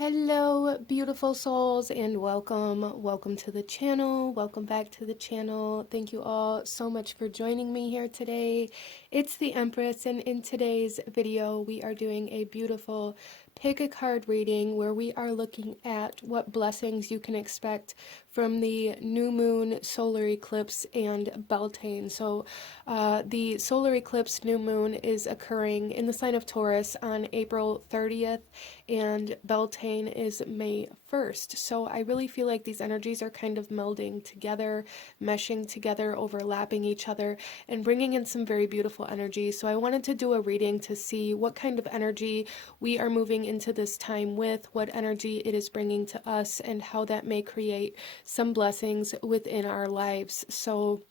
Hello, beautiful souls, and welcome. Welcome to the channel. Welcome back to the channel. Thank you all so much for joining me here today. It's the Empress, and in today's video, we are doing a beautiful pick a card reading where we are looking at what blessings you can expect from the new moon, solar eclipse, and Beltane. So the solar eclipse new moon is occurring in the sign of Taurus on April 30th, and Beltane is May 1st. So I really feel like these energies are kind of melding together, meshing together, overlapping each other, and bringing in some very beautiful energy. So I wanted to do a reading to see what kind of energy we are moving into this time with, what energy it is bringing to us, and how that may create some blessings within our lives. So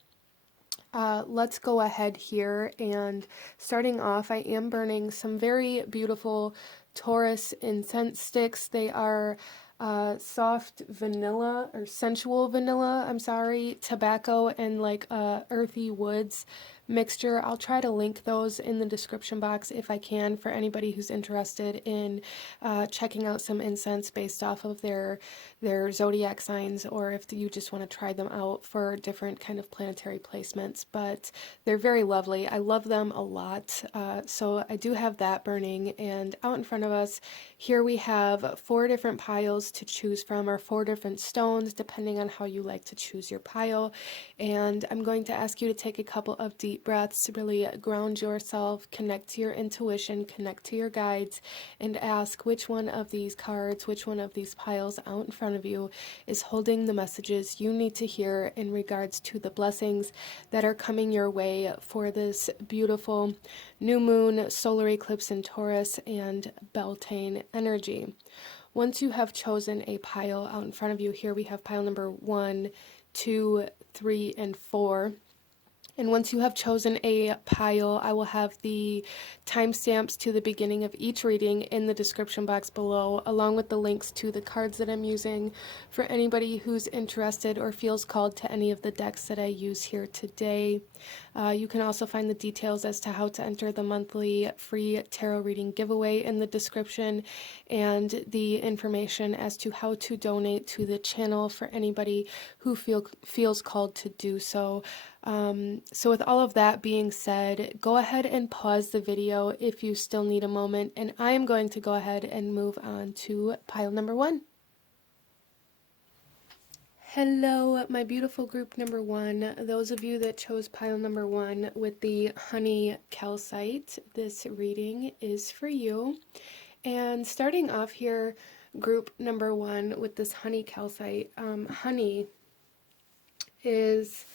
let's go ahead here, and starting off, I am burning some very beautiful Taurus incense sticks. They are soft vanilla, or sensual vanilla, I'm sorry, tobacco, and like earthy woods mixture. I'll try to link those in the description box if I can for anybody who's interested in checking out some incense based off of their zodiac signs, or if you just want to try them out for different kind of planetary placements. But they're very lovely. I love them a lot. So I do have that burning, and out in front of us here we have 4 different piles to choose from, or 4 different stones depending on how you like to choose your pile. And I'm going to ask you to take a couple of deep breaths to really ground yourself, connect to your intuition, connect to your guides, and ask which one of these cards, which one of these piles out in front of you is holding the messages you need to hear in regards to the blessings that are coming your way for this beautiful new moon, solar eclipse in Taurus, and Beltane energy. Once you have chosen a pile out in front of you, here we have pile number 1, 2, 3, and 4. And once you have chosen a pile, I will have the timestamps to the beginning of each reading in the description box below, along with the links to the cards that I'm using for anybody who's interested or feels called to any of the decks that I use here today. You can also find the details as to how to enter the monthly free tarot reading giveaway in the description, and the information as to how to donate to the channel for anybody who feels called to do so. So with all of that being said, go ahead and pause the video if you still need a moment, and I am going to go ahead and move on to pile number 1. Hello, my beautiful group number 1. Those of you that chose pile number 1 with the honey calcite, this reading is for you. And starting off here, group number 1 with this honey calcite, honey is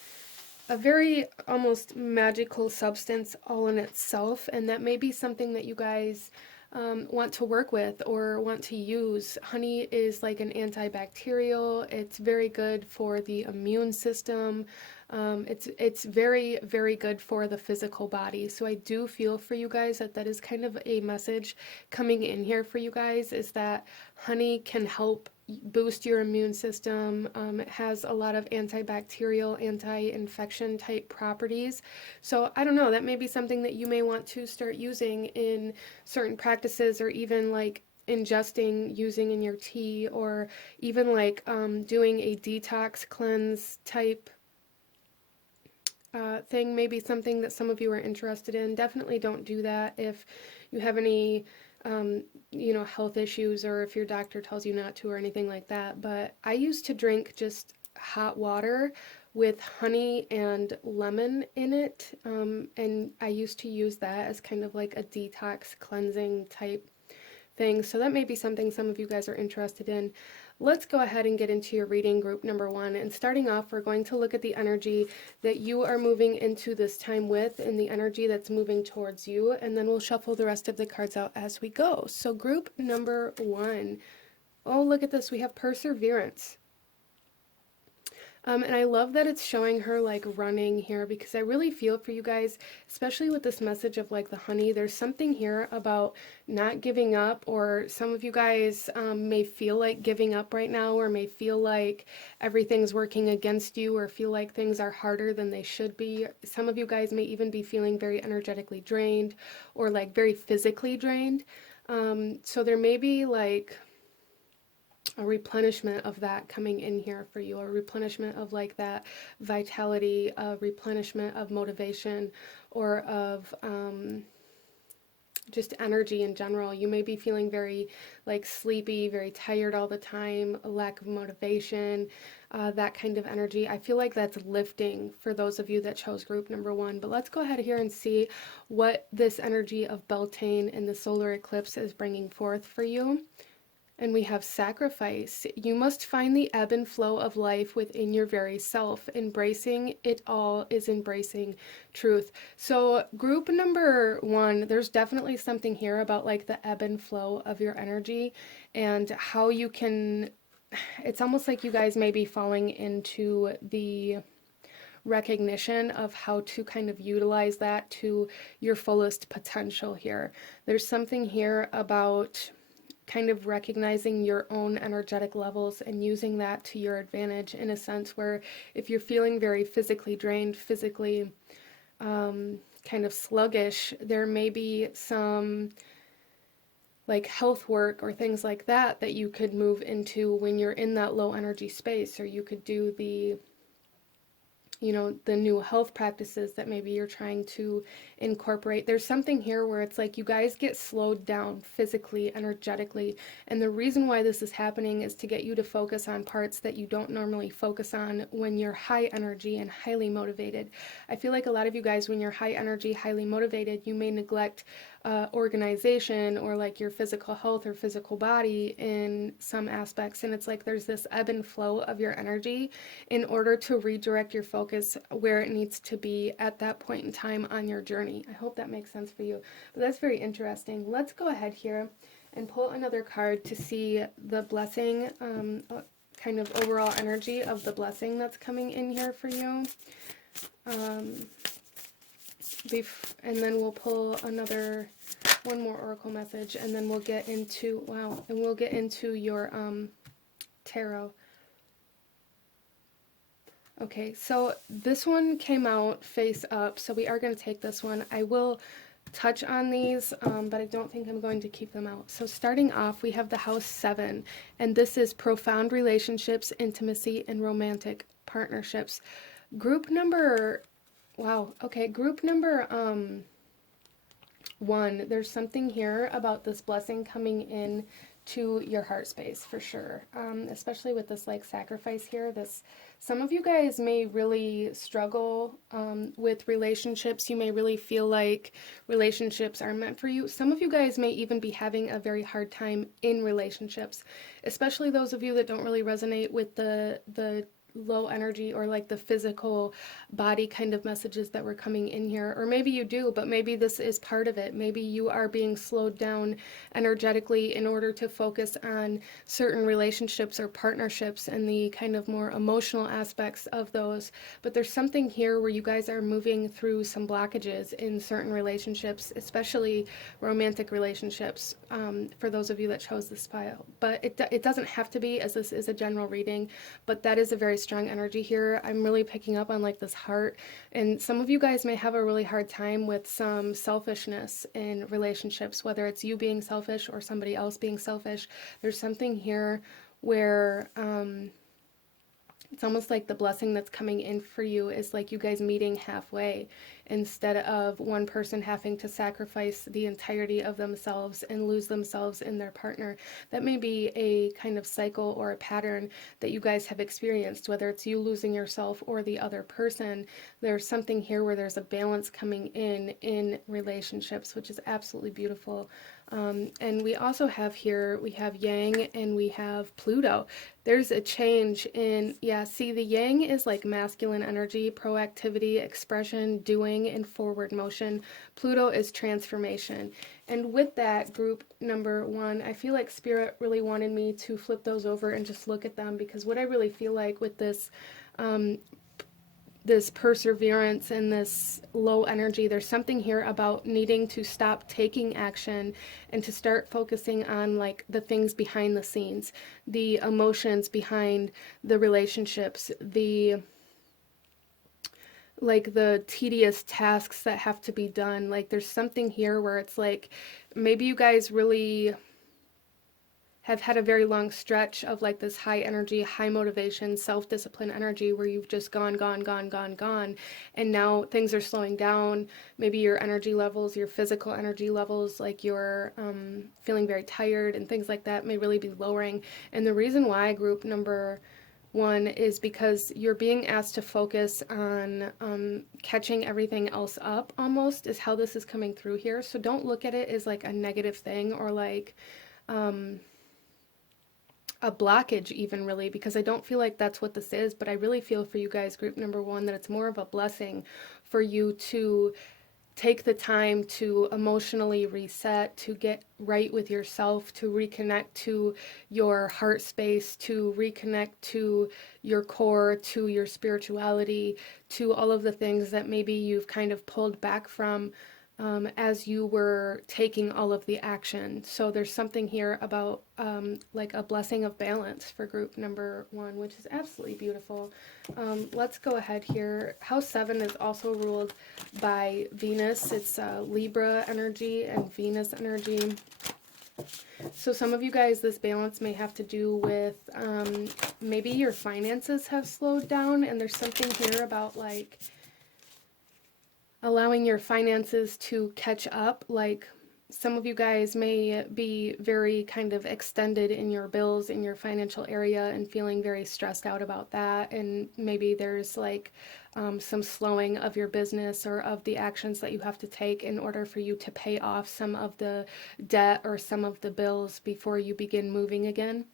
a very almost magical substance all in itself, and that may be something that you guys want to work with or want to use. Honey is like an antibacterial. It's very good for the immune system. It's very, very good for the physical body. So I do feel for you guys that that is kind of a message coming in here for you guys, is that honey can help boost your immune system. It has a lot of antibacterial, anti-infection type properties. So I don't know, that may be something that you may want to start using in certain practices, or even like ingesting, using in your tea, or even like doing a detox cleanse type thing. Maybe something that some of you are interested in. Definitely don't do that if you have any health issues, or if your doctor tells you not to, or anything like that. But I used to drink just hot water with honey and lemon in it, and I used to use that as kind of like a detox cleansing type thing. So that may be something some of you guys are interested in. Let's go ahead and get into your reading, group number 1. And starting off, we're going to look at the energy that you are moving into this time with, and the energy that's moving towards you, and then we'll shuffle the rest of the cards out as we go. So group number 1. Oh, look at this. We have perseverance. And I love that it's showing her like running here, because I really feel for you guys, especially with this message of like the honey. There's something here about not giving up, or some of you guys may feel like giving up right now, or may feel like everything's working against you, or feel like things are harder than they should be. Some of you guys may even be feeling very energetically drained, or like very physically drained. So there may be like a replenishment of that coming in here for you, a replenishment of like that vitality, a replenishment of motivation, or of just energy in general. You may be feeling very like sleepy, very tired all the time, a lack of motivation, that kind of energy. I feel like that's lifting for those of you that chose group number 1. But let's go ahead here and see what this energy of Beltane and the solar eclipse is bringing forth for you. And we have sacrifice. You must find the ebb and flow of life within your very self. Embracing it all is embracing truth. So group number 1, there's definitely something here about like the ebb and flow of your energy and how you can, it's almost like you guys may be falling into the recognition of how to kind of utilize that to your fullest potential here. There's something here about kind of recognizing your own energetic levels and using that to your advantage in a sense where if you're feeling very physically drained, physically kind of sluggish, there may be some like health work or things like that that you could move into when you're in that low energy space, or you could do the the new health practices that maybe you're trying to incorporate. There's something here where it's like you guys get slowed down physically, energetically, and the reason why this is happening is to get you to focus on parts that you don't normally focus on when you're high energy and highly motivated. I feel like a lot of you guys, when you're high energy, highly motivated, you may neglect organization or like your physical health or physical body in some aspects, and it's like there's this ebb and flow of your energy in order to redirect your focus where it needs to be at that point in time on your journey. I hope that makes sense for you, but that's very interesting. Let's go ahead here and pull another card to see the blessing, kind of overall energy of the blessing that's coming in here for you. And then we'll pull one more oracle message, and then we'll get into, your tarot. Okay, so this one came out face up, so we are going to take this one. I will touch on these, but I don't think I'm going to keep them out. So starting off, we have the house 7, and this is profound relationships, intimacy, and romantic partnerships. Group number 1, there's something here about this blessing coming in to your heart space for sure, especially with this like sacrifice here. Some of you guys may really struggle with relationships. You may really feel like relationships are meant for you. Some of you guys may even be having a very hard time in relationships, especially those of you that don't really resonate with the low energy or like the physical body kind of messages that were coming in here. Or maybe you do, but maybe this is part of it. Maybe you are being slowed down energetically in order to focus on certain relationships or partnerships and the kind of more emotional aspects of those. But there's something here where you guys are moving through some blockages in certain relationships, especially romantic relationships, for those of you that chose this file. But it doesn't have to be, as this is a general reading, but that is a very strong energy here. I'm really picking up on like this heart, and some of you guys may have a really hard time with some selfishness in relationships, whether it's you being selfish or somebody else being selfish. There's something here where it's almost like the blessing that's coming in for you is like you guys meeting halfway instead of one person having to sacrifice the entirety of themselves and lose themselves in their partner. That may be a kind of cycle or a pattern that you guys have experienced, whether it's you losing yourself or the other person. There's something here where there's a balance coming in relationships, which is absolutely beautiful. And we also have here, we have Yang and we have Pluto. There's a change in, see, the Yang is like masculine energy, proactivity, expression, doing, and forward motion. Pluto is transformation. And with that, group number 1, I feel like Spirit really wanted me to flip those over and just look at them, because what I really feel like with this, this perseverance and this low energy, there's something here about needing to stop taking action and to start focusing on like the things behind the scenes, the emotions behind the relationships, the tedious tasks that have to be done. Like there's something here where it's like maybe you guys really have had a very long stretch of like this high energy, high motivation, self-discipline energy where you've just gone, gone, gone, gone, gone. And now things are slowing down. Maybe your energy levels, your physical energy levels, like you're feeling very tired and things like that may really be lowering. And the reason why group number one is because you're being asked to focus on catching everything else up almost is how this is coming through here. So don't look at it as like a negative thing or like a blockage even really, because I don't feel like that's what this is, but I really feel for you guys, group number one, that it's more of a blessing for you to take the time to emotionally reset, to get right with yourself, to reconnect to your heart space, to reconnect to your core, to your spirituality, to all of the things that maybe you've kind of pulled back from as you were taking all of the action. So there's something here about like a blessing of balance for group number one, which is absolutely beautiful. Let's go ahead here. House 7 is also ruled by Venus. It's Libra energy and Venus energy. So some of you guys, this balance may have to do with maybe your finances have slowed down, and there's something here about like allowing your finances to catch up. Like some of you guys may be very kind of extended in your bills in your financial area and feeling very stressed out about that. And maybe there's like some slowing of your business or of the actions that you have to take in order for you to pay off some of the debt or some of the bills before you begin moving again.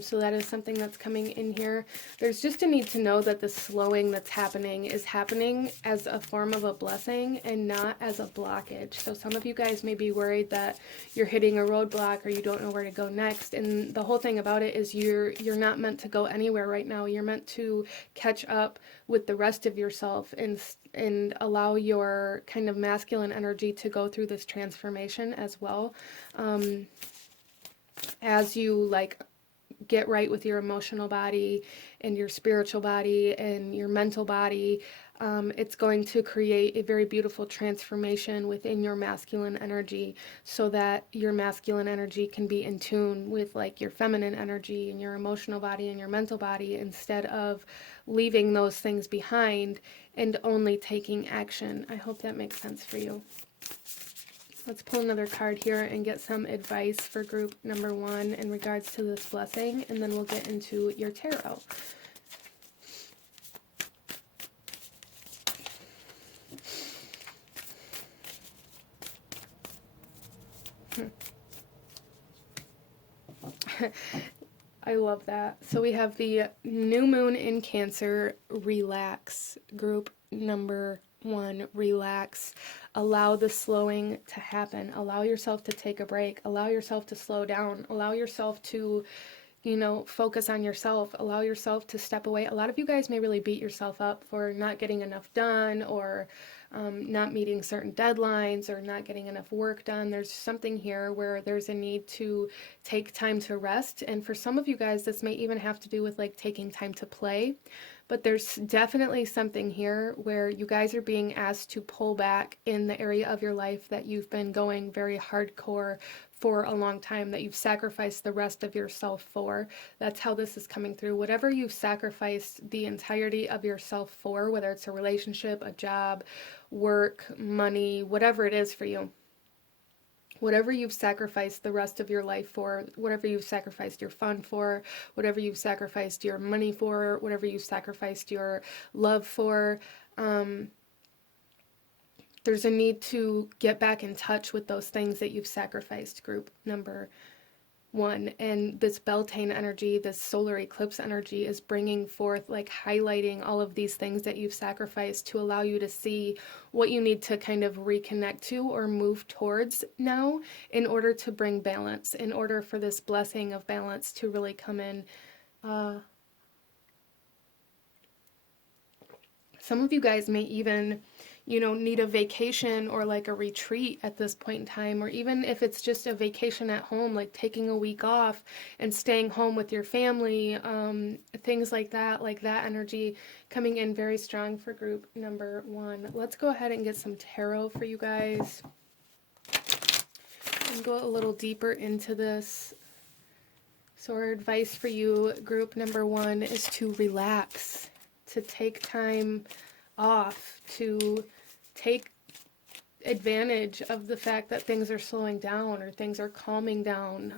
So that is something that's coming in here. There's just a need to know that the slowing that's happening is happening as a form of a blessing and not as a blockage. So some of you guys may be worried that you're hitting a roadblock or you don't know where to go next. And the whole thing about it is you're not meant to go anywhere right now. You're meant to catch up with the rest of yourself and allow your kind of masculine energy to go through this transformation as well. As you like get right with your emotional body and your spiritual body and your mental body, it's going to create a very beautiful transformation within your masculine energy so that your masculine energy can be in tune with like your feminine energy and your emotional body and your mental body, instead of leaving those things behind and only taking action. I hope that makes sense for you. Let's pull another card here and get some advice for group number one in regards to this blessing, and then we'll get into your tarot. I love that. So we have the new moon in Cancer, relax, group number one, relax. Allow the slowing to happen. Allow yourself to take a break. Allow yourself to slow down. Allow yourself to, you know, focus on yourself. Allow yourself to step away. A lot of you guys may really beat yourself up for not getting enough done, or not meeting certain deadlines, or not getting enough work done. There's something here where there's a need to take time to rest. And for some of you guys, this may even have to do with like taking time to play. But there's definitely something here where you guys are being asked to pull back in the area of your life that you've been going very hardcore for a long time, that you've sacrificed the rest of yourself for. That's how this is coming through. Whatever you've sacrificed the entirety of yourself for, whether it's a relationship, a job, work, money, whatever it is for you, whatever you've sacrificed the rest of your life for, whatever you've sacrificed your fun for, whatever you've sacrificed your money for, whatever you've sacrificed your love for, there's a need to get back in touch with those things that you've sacrificed, group number one. And this Beltane energy, this solar eclipse energy, is bringing forth, like highlighting all of these things that you've sacrificed to allow you to see what you need to kind of reconnect to or move towards now in order to bring balance, in order for this blessing of balance to really come in. Some of you guys may even, you know, need a vacation or like a retreat at this point in time, or even if it's just a vacation at home, like taking a week off and staying home with your family, things like that energy coming in very strong for group number one. Let's go ahead and get some tarot for you guys and go a little deeper into this. So our advice for you, group number one, is to relax, to take time off, to take advantage of the fact that things are slowing down or things are calming down.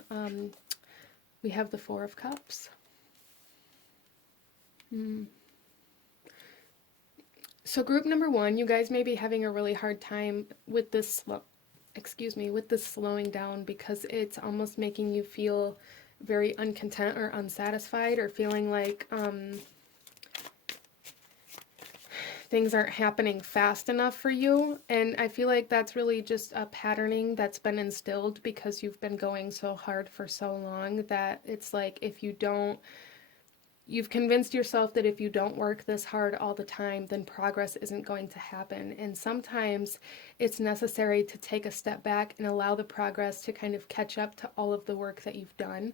We have the Four of Cups. So group number one, you guys may be having a really hard time with this with this slowing down, because it's almost making you feel very uncontent or unsatisfied, or feeling like things aren't happening fast enough for you. And I feel like that's really just a patterning that's been instilled because you've been going so hard for so long, that it's like, if you don't, you've convinced yourself that if you don't work this hard all the time, then progress isn't going to happen. And sometimes it's necessary to take a step back and allow the progress to kind of catch up to all of the work that you've done.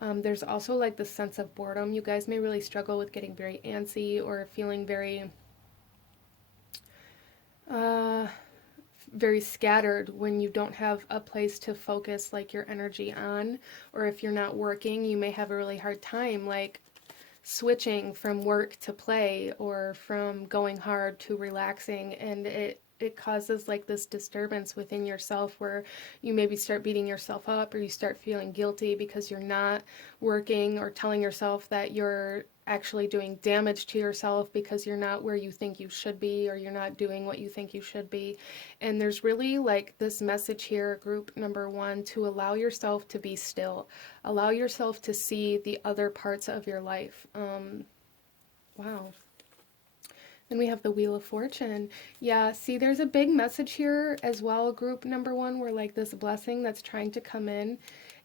There's also like the sense of boredom. You guys may really struggle with getting very antsy or feeling very scattered when you don't have a place to focus like your energy on. Or if you're not working, you may have a really hard time like switching from work to play, or from going hard to relaxing, and it causes like this disturbance within yourself, where you maybe start beating yourself up, or you start feeling guilty because you're not working, or telling yourself that you're actually doing damage to yourself because you're not where you think you should be, or you're not doing what you think you should be. And there's really like this message here, group number one, to allow yourself to be still, allow yourself to see the other parts of your life. Wow. Then we have the Wheel of Fortune. Yeah, see, there's a big message here as well, group number one, where like this blessing that's trying to come in.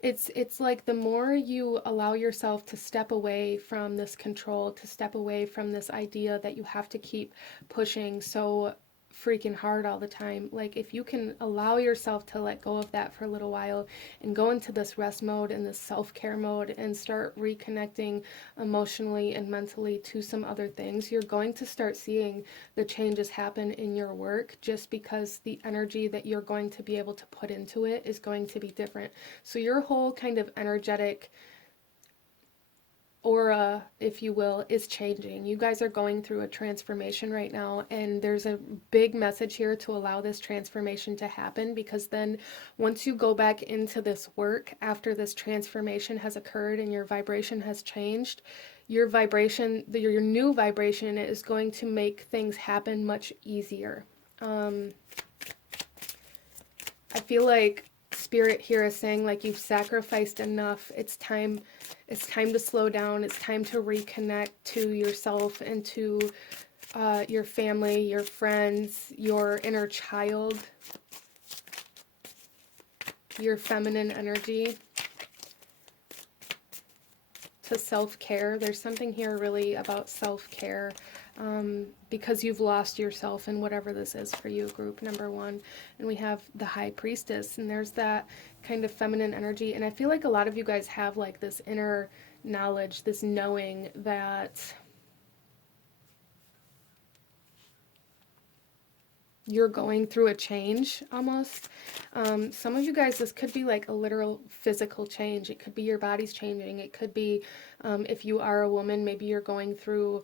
It's like the more you allow yourself to step away from this control, to step away from this idea that you have to keep pushing so freaking hard all the time. Like, if you can allow yourself to let go of that for a little while and go into this rest mode and this self-care mode and start reconnecting emotionally and mentally to some other things, you're going to start seeing the changes happen in your work, just because the energy that you're going to be able to put into it is going to be different. So your whole kind of energetic aura, if you will, is changing. You guys are going through a transformation right now, and there's a big message here to allow this transformation to happen, because then once you go back into this work after this transformation has occurred and your vibration has changed, your new vibration is going to make things happen much easier. I feel like Spirit here is saying, like, you've sacrificed enough. It's time to slow down. It's time to reconnect to yourself and to your family, your friends, your inner child, your feminine energy, to self-care. There's something here really about self-care, because you've lost yourself in whatever this is for you, group number one. And we have the High Priestess, and there's that kind of feminine energy. And I feel like a lot of you guys have like this inner knowledge, this knowing that you're going through a change almost. Some of you guys, this could be like a literal physical change. It could be your body's changing. It could be, if you are a woman, maybe you're going through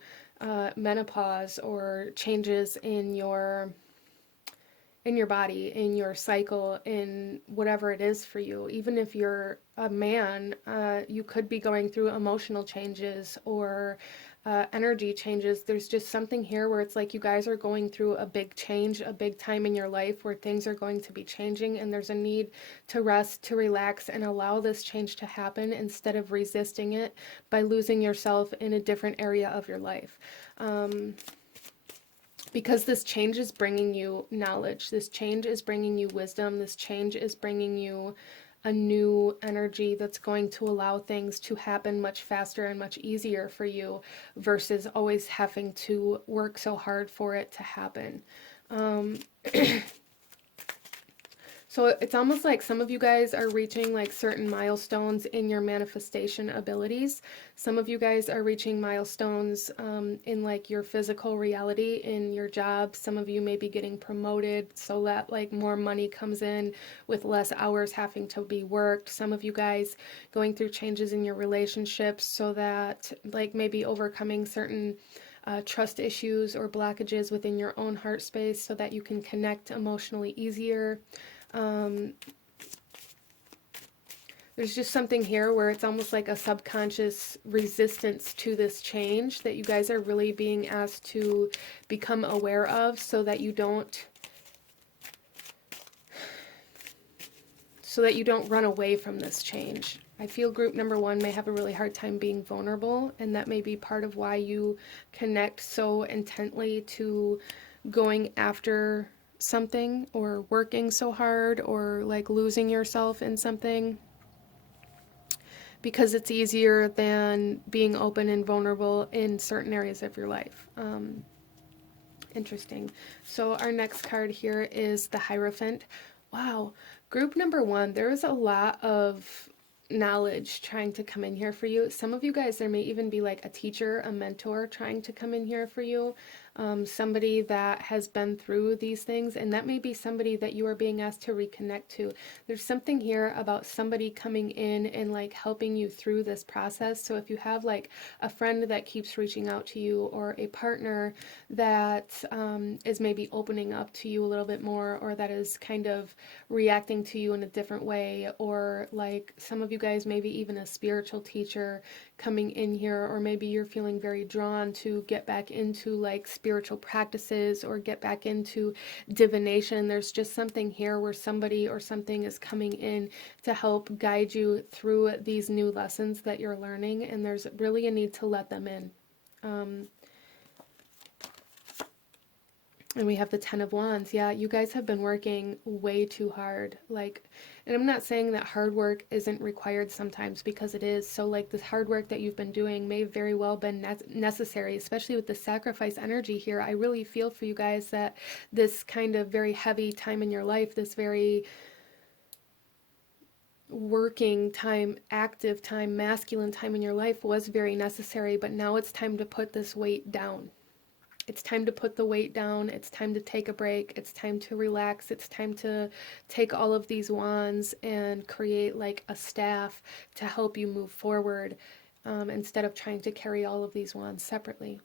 menopause, or changes in your body, in your cycle, in whatever it is for you. Even if you're a man, you could be going through emotional changes or energy changes. There's just something here where it's like you guys are going through a big change, a big time in your life where things are going to be changing, and there's a need to rest, to relax, and allow this change to happen instead of resisting it by losing yourself in a different area of your life. Because this change is bringing you knowledge, this change is bringing you wisdom, this change is bringing you a new energy that's going to allow things to happen much faster and much easier for you, versus always having to work so hard for it to happen. So So it's almost like some of you guys are reaching like certain milestones in your manifestation abilities. Some of you guys are reaching milestones in like your physical reality in your job. Some of you may be getting promoted so that like more money comes in with less hours having to be worked. Some of you guys going through changes in your relationships so that like maybe overcoming certain trust issues or blockages within your own heart space so that you can connect emotionally easier. There's just something here where it's almost like a subconscious resistance to this change that you guys are really being asked to become aware of so that you don't run away from this change. I feel group number one may have a really hard time being vulnerable, and that may be part of why you connect so intently to going after something or working so hard or like losing yourself in something, because it's easier than being open and vulnerable in certain areas of your life. Interesting. So our next card here is the Hierophant. Wow. Group number one, there is a lot of knowledge trying to come in here for you. Some of you guys, there may even be like a teacher, a mentor trying to come in here for you. Somebody that has been through these things, and that may be somebody that you are being asked to reconnect to. There's something here about somebody coming in and like helping you through this process. So if you have like a friend that keeps reaching out to you, or a partner that is maybe opening up to you a little bit more, or that is kind of reacting to you in a different way, or like some of you guys, maybe even a spiritual teacher coming in here, or maybe you're feeling very drawn to get back into like spiritual practices or get back into divination. There's just something here where somebody or something is coming in to help guide you through these new lessons that you're learning, and there's really a need to let them in. And we have the Ten of Wands. Yeah, you guys have been working way too hard. Like, and I'm not saying that hard work isn't required sometimes, because it is. So like this hard work that you've been doing may very well been necessary, especially with the sacrifice energy here. I really feel for you guys that this kind of very heavy time in your life, this very working time, active time, masculine time in your life was very necessary, but now it's time to put this weight down. It's time to put the weight down. It's time to take a break. It's time to relax. It's time to take all of these wands and create like a staff to help you move forward, instead of trying to carry all of these wands separately.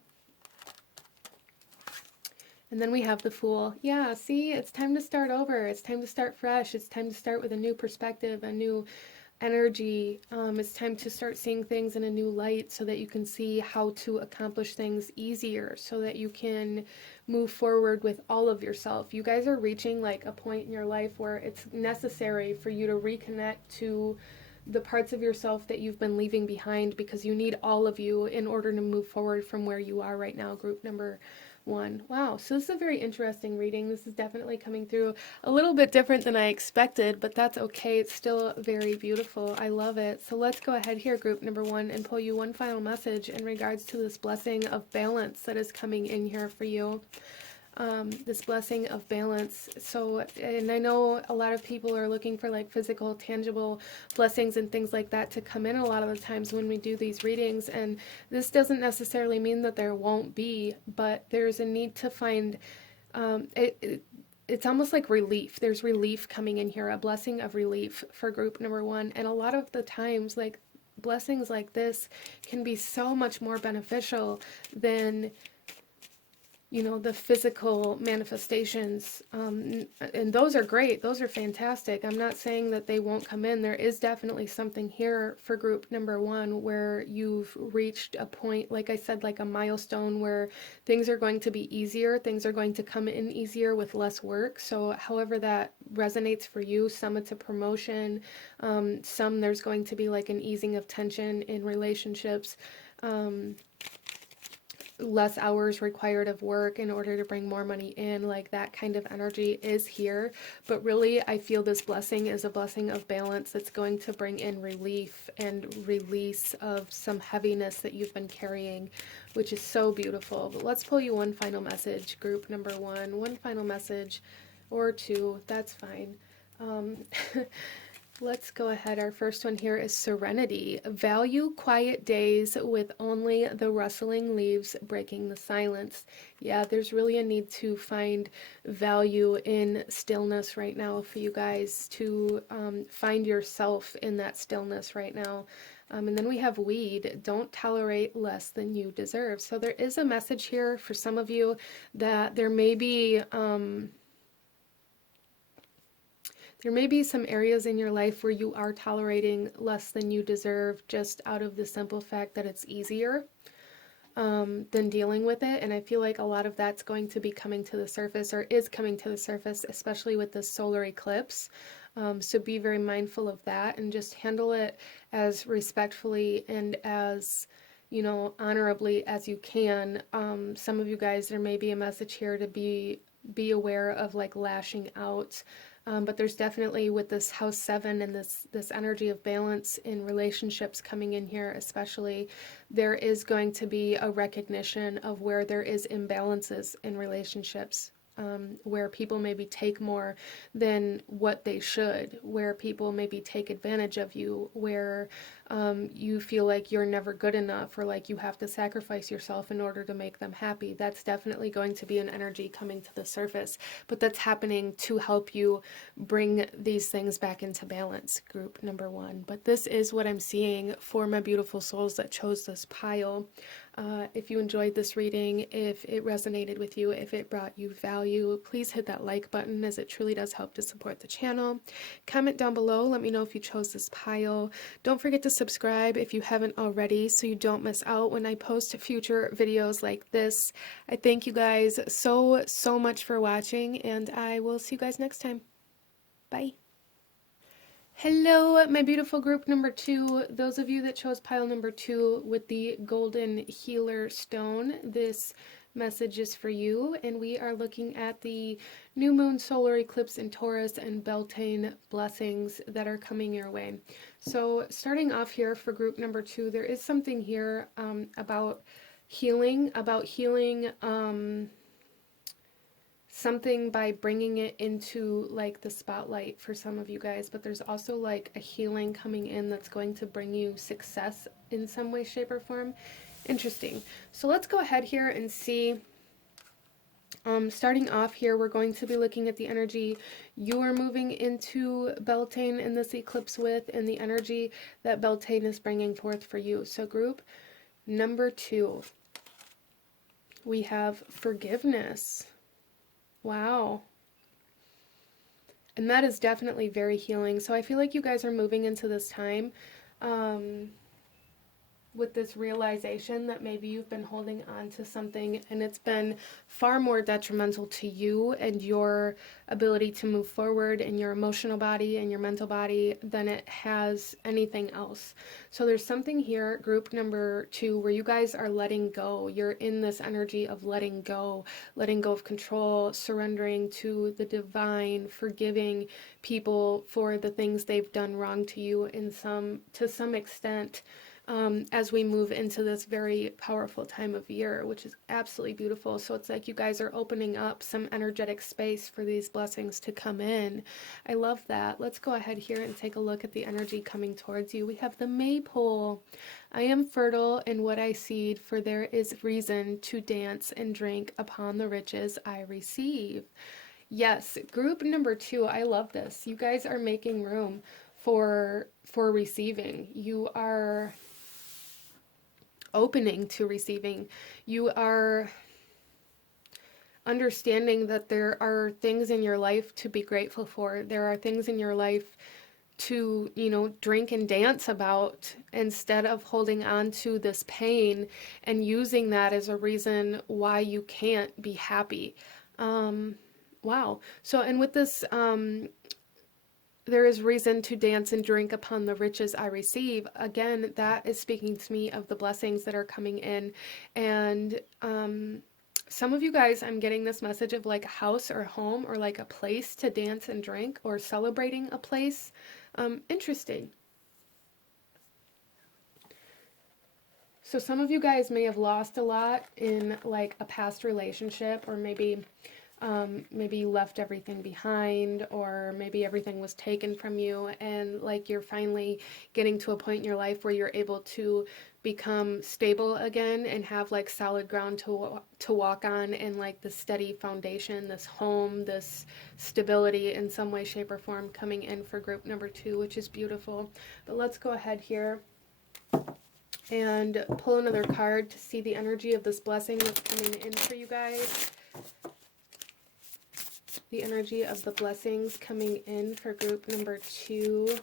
And then we have the Fool. Yeah, see, it's time to start over. It's time to start fresh. It's time to start with a new perspective, a new energy. It's time to start seeing things in a new light so that you can see how to accomplish things easier, so that you can move forward with all of yourself. You guys are reaching like a point in your life where it's necessary for you to reconnect to the parts of yourself that you've been leaving behind, because you need all of you in order to move forward from where you are right now, group number one. Wow, so this is a very interesting reading. This is definitely coming through a little bit different than I expected, but that's okay. It's still very beautiful. I love it. So let's go ahead here, group number one, and pull you one final message in regards to this blessing of balance that is coming in here for you. This blessing of balance. So, and I know a lot of people are looking for like physical, tangible blessings and things like that to come in a lot of the times when we do these readings. And this doesn't necessarily mean that there won't be, but there's a need to find, it's almost like relief. There's relief coming in here, a blessing of relief for group number one. And a lot of the times, like blessings like this can be so much more beneficial than, you know, the physical manifestations, and those are great. Those are fantastic. I'm not saying that they won't come in. There is definitely something here for group number one where you've reached a point, like I said, like a milestone where things are going to be easier. Things are going to come in easier with less work. So however that resonates for you, some it's a promotion, some there's going to be like an easing of tension in relationships, less hours required of work in order to bring more money in. Like that kind of energy is here, but really I feel this blessing is a blessing of balance that's going to bring in relief and release of some heaviness that you've been carrying, which is so beautiful. But let's pull you one final message, group number one final message, or two, that's fine. Um, let's go ahead. Our first one here is serenity. Value quiet days with only the rustling leaves breaking the silence. Yeah, there's really a need to find value in stillness right now for you guys to find yourself in that stillness right now. And then we have weed. Don't tolerate less than you deserve. So there is a message here for some of you that there may be some areas in your life where you are tolerating less than you deserve just out of the simple fact that it's easier than dealing with it. And I feel like a lot of that's going to be coming to the surface, or is coming to the surface, especially with this solar eclipse. So be very mindful of that and just handle it as respectfully and as, you know, honorably as you can. Some of you guys, there may be a message here to be aware of like lashing out. But there's definitely, with this house 7 and this energy of balance in relationships coming in here especially, there is going to be a recognition of where there is imbalances in relationships. Where people maybe take more than what they should, where people maybe take advantage of you, where you feel like you're never good enough, or like you have to sacrifice yourself in order to make them happy. That's definitely going to be an energy coming to the surface, but that's happening to help you bring these things back into balance, group number 1. But this is what I'm seeing for my beautiful souls that chose this pile. If you enjoyed this reading, if it resonated with you, if it brought you value, please hit that like button, as it truly does help to support the channel. Comment down below, let me know if you chose this pile. Don't forget to subscribe if you haven't already, so you don't miss out when I post future videos like this. I thank you guys so much for watching, and I will see you guys next time. Bye. Hello, my beautiful group number 2. Those of you that chose pile number 2 with the golden healer stone, this message is for you, and we are looking at the new moon solar eclipse in Taurus and Beltane blessings that are coming your way. So starting off here for group number 2, there is something here about healing, something by bringing it into like the spotlight for some of you guys, but there's also like a healing coming in that's going to bring you success in some way, shape, or form. Interesting. So let's go ahead here and see. Starting off here, we're going to be looking at the energy you are moving into Beltane in this eclipse with, and the energy that Beltane is bringing forth for you. So group number 2, we have forgiveness. Wow. And that is definitely very healing. So I feel like you guys are moving into this time with this realization that maybe you've been holding on to something and it's been far more detrimental to you and your ability to move forward in your emotional body and your mental body than it has anything else. So there's something here, group number 2, where you guys are letting go. You're in this energy of letting go of control, surrendering to the divine, forgiving people for the things they've done wrong to you to some extent. As we move into this very powerful time of year, which is absolutely beautiful. So it's like you guys are opening up some energetic space for these blessings to come in. I love that. Let's go ahead here and take a look at the energy coming towards you. We have the maypole. I am fertile in what I seed, for there is reason to dance and drink upon the riches I receive. Yes, group number 2, I love this. You guys are making room for receiving. You are opening to receiving. You are understanding that there are things in your life to be grateful for. There are things in your life to, you know, drink and dance about, instead of holding on to this pain and using that as a reason why you can't be happy. Wow. So, and with this, there is reason to dance and drink upon the riches I receive. Again, that is speaking to me of the blessings that are coming in. And some of you guys, I'm getting this message of like a house or home, or like a place to dance and drink, or celebrating a place. Interesting. So some of you guys may have lost a lot in like a past relationship, or maybe Maybe you left everything behind, or maybe everything was taken from you, and like you're finally getting to a point in your life where you're able to become stable again and have like solid ground to walk on, and like the steady foundation, this home, this stability in some way, shape, or form coming in for group number 2, which is beautiful. But let's go ahead here and pull another card to see the energy of this blessing that's coming in for you guys. The energy of the blessings coming in for group number 2.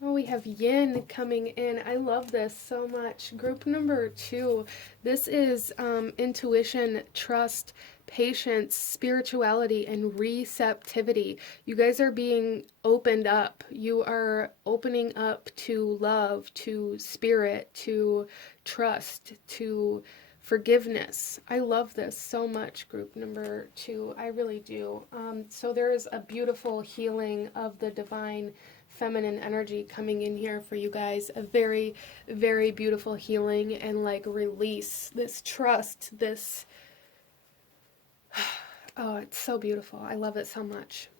Oh, we have yin coming in. I love this so much. Group number 2. This is intuition, trust, patience, spirituality, and receptivity. You guys are being opened up. You are opening up to love, to spirit, to trust, to forgiveness. I love this so much, group number 2. I really do. So there is a beautiful healing of the divine feminine energy coming in here for you guys. A very, very beautiful healing and like release, this trust, this, oh, it's so beautiful. I love it so much.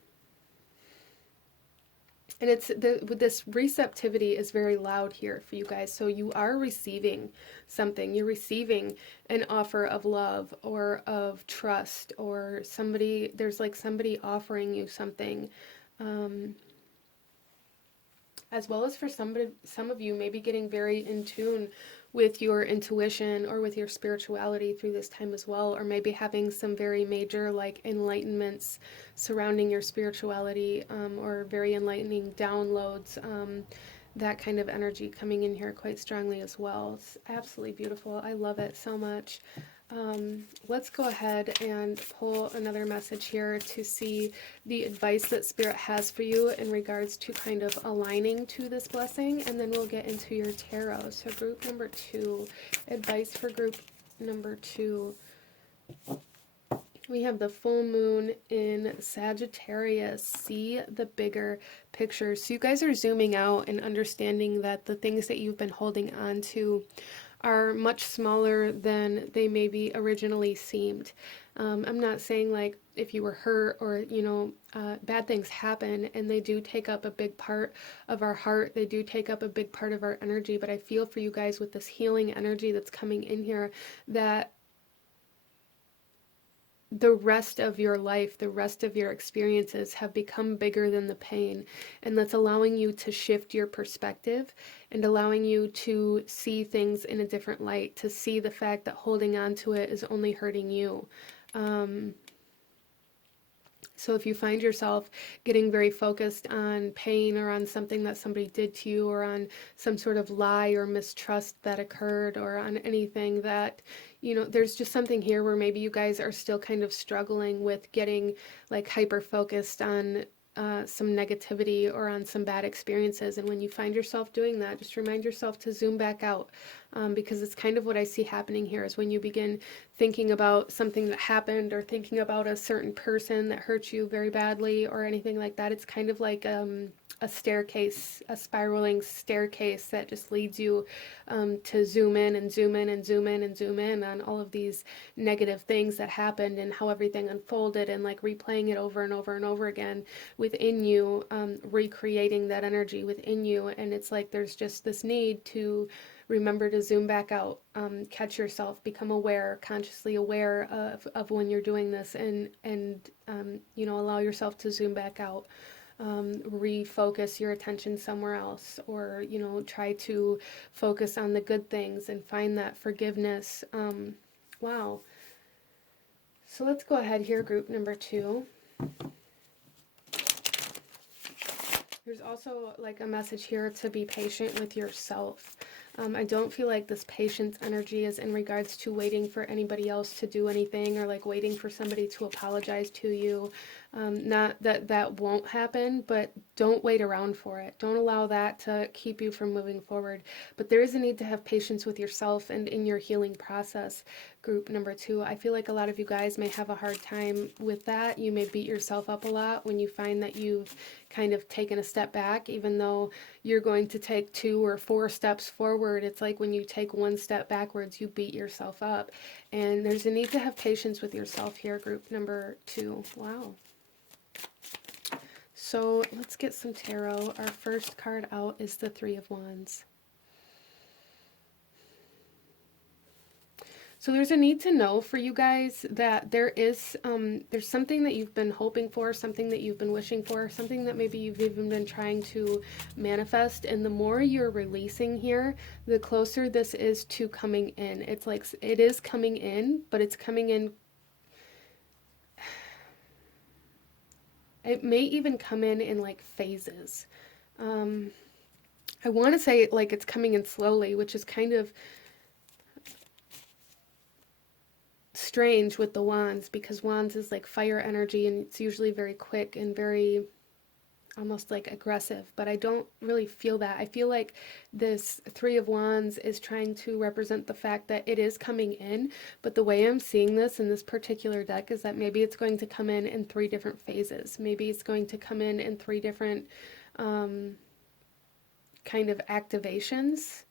And it's this receptivity is very loud here for you guys. So you are receiving something. You're receiving an offer of love or of trust, or somebody, there's like somebody offering you something. As well as for some of you maybe getting very in tune with your intuition or with your spirituality through this time as well, or maybe having some very major like enlightenments surrounding your spirituality, or very enlightening downloads, that kind of energy coming in here quite strongly as well. It's absolutely beautiful. I love it so much. Let's go ahead and pull another message here to see the advice that Spirit has for you in regards to kind of aligning to this blessing, and then we'll get into your tarot. So group number 2, advice for group number 2. We have the full moon in Sagittarius. See the bigger picture. So you guys are zooming out and understanding that the things that you've been holding on to are much smaller than they maybe originally seemed. I'm not saying like if you were hurt or, bad things happen, and they do take up a big part of our heart. They do take up a big part of our energy. But I feel for you guys with this healing energy that's coming in here that the rest of your life, the rest of your experiences have become bigger than the pain. And that's allowing you to shift your perspective and allowing you to see things in a different light, to see the fact that holding on to it is only hurting you. So if you find yourself getting very focused on pain or on something that somebody did to you, or on some sort of lie or mistrust that occurred, or on anything that, there's just something here where maybe you guys are still kind of struggling with getting like hyper focused on some negativity or on some bad experiences. And when you find yourself doing that, just remind yourself to zoom back out, because it's kind of what I see happening here is when you begin thinking about something that happened, or thinking about a certain person that hurt you very badly or anything like that, it's kind of like a staircase, a spiraling staircase that just leads you to zoom in and zoom in and zoom in and zoom in on all of these negative things that happened and how everything unfolded, and like replaying it over and over and over again within you, recreating that energy within you. And it's like there's just this need to remember to zoom back out, catch yourself, become aware, consciously aware of when you're doing this, and allow yourself to zoom back out. Refocus your attention somewhere else, or try to focus on the good things and find that forgiveness. Wow. So let's go ahead here, group number 2. There's also like a message here to be patient with yourself. I don't feel like this patience energy is in regards to waiting for anybody else to do anything, or like waiting for somebody to apologize to you. Not that that won't happen, but don't wait around for it. Don't allow that to keep you from moving forward. But there is a need to have patience with yourself and in your healing process. Group number 2, I feel like a lot of you guys may have a hard time with that. You may beat yourself up a lot when you find that you've kind of taken a step back, even though you're going to take 2 or 4 steps forward forward, it's like when you take one step backwards, you beat yourself up. And there's a need to have patience with yourself here, group number 2. Wow. So let's get some tarot. Our first card out is the Three of Wands. So there's a need to know for you guys that there's something that you've been hoping for, something that you've been wishing for, something that maybe you've even been trying to manifest. And the more you're releasing here, the closer this is to coming in. It's like it is coming in, but it's coming in. It may even come in like phases. I want to say like it's coming in slowly, which is kind of strange with the wands, because wands is like fire energy and it's usually very quick and very almost like aggressive, but I don't really feel that. I feel like this Three of Wands is trying to represent the fact that it is coming in, but the way I'm seeing this in this particular deck is that maybe it's going to come in 3 different phases. Maybe it's going to come in 3 different kind of activations.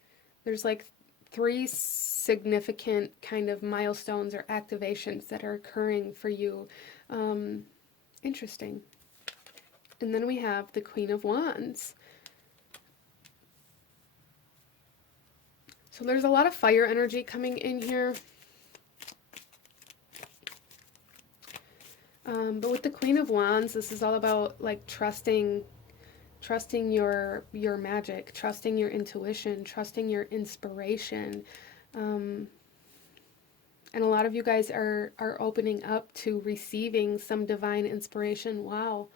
There's like 3 significant kind of milestones or activations that are occurring for you. Interesting. And then we have the Queen of Wands. So there's a lot of fire energy coming in here. But with the Queen of Wands, this is all about like trusting your magic, trusting your intuition, trusting your inspiration. And a lot of you guys are opening up to receiving some divine inspiration. Wow.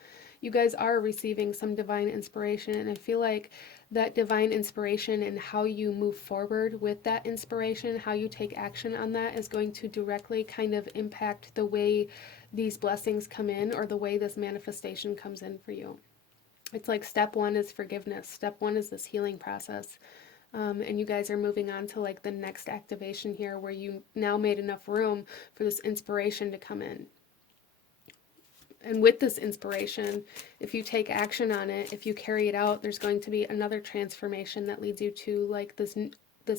You guys are receiving some divine inspiration, and I feel like that divine inspiration and how you move forward with that inspiration, how you take action on that, is going to directly kind of impact the way these blessings come in, or the way this manifestation comes in for you. It's like step 1 is forgiveness. Step 1 is this healing process. And you guys are moving on to like the next activation here, where you now made enough room for this inspiration to come in. And with this inspiration, if you take action on it, if you carry it out, there's going to be another transformation that leads you to like this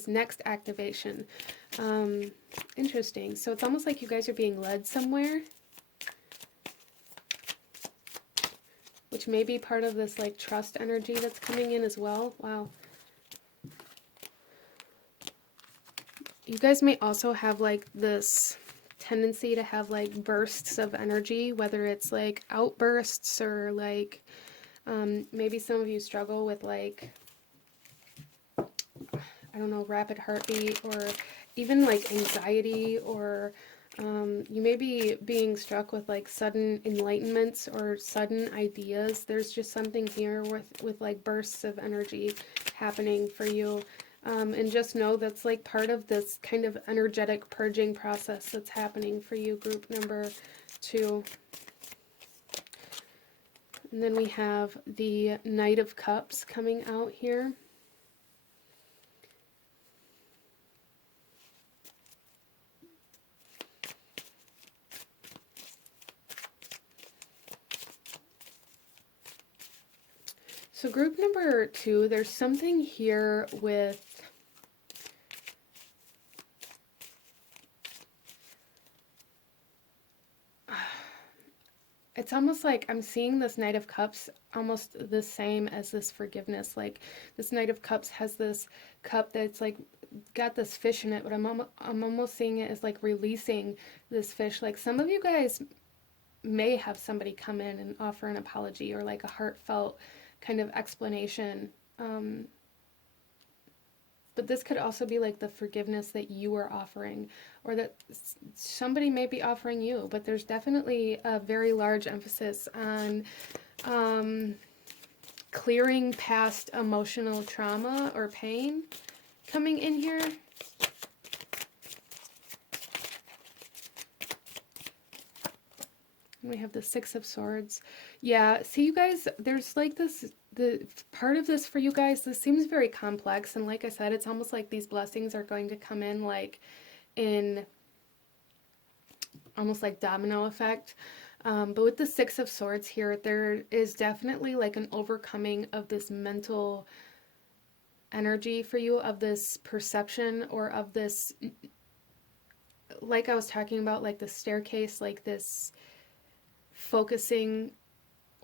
next activation. Interesting. So it's almost like you guys are being led somewhere, which may be part of this like trust energy that's coming in as well. Wow. You guys may also have like this tendency to have like bursts of energy, whether it's like outbursts or like maybe some of you struggle with like, I don't know, rapid heartbeat, or even like anxiety, or you may be being struck with like sudden enlightenments or sudden ideas. There's just something here with like bursts of energy happening for you. And just know that's like part of this kind of energetic purging process that's happening for you, group number 2. And then we have the Knight of Cups coming out here. So group number 2, there's something here with it's almost like I'm seeing this Knight of Cups almost the same as this forgiveness. Like this Knight of Cups has this cup that's like got this fish in it, but I'm almost seeing it as like releasing this fish. Like some of you guys may have somebody come in and offer an apology or like a heartfelt kind of explanation. But this could also be like the forgiveness that you are offering, or that somebody may be offering you. But there's definitely a very large emphasis on clearing past emotional trauma or pain coming in here. We have the Six of Swords. Yeah, see you guys, there's like this, the part of this for you guys, this seems very complex. And like I said, it's almost like these blessings are going to come in like in almost like domino effect. But with the Six of Swords here, there is definitely like an overcoming of this mental energy for you, of this perception, or of this, like I was talking about, like the staircase, like this focusing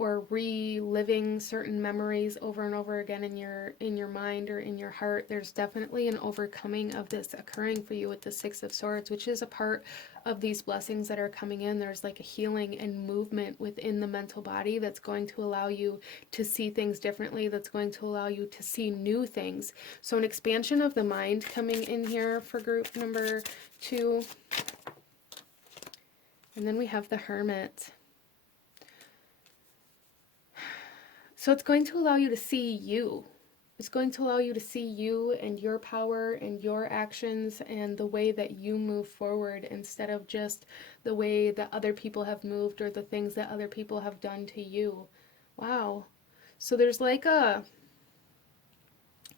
or reliving certain memories over and over again in your mind or in your heart. There's definitely an overcoming of this occurring for you with the Six of Swords, which is a part of these blessings that are coming in. There's like a healing and movement within the mental body that's going to allow you to see things differently, that's going to allow you to see new things. So an expansion of the mind coming in here for group number 2. And then we have the Hermit. So it's going to allow you to see you. It's going to allow you to see you and your power and your actions and the way that you move forward, instead of just the way that other people have moved or the things that other people have done to you. Wow. So there's like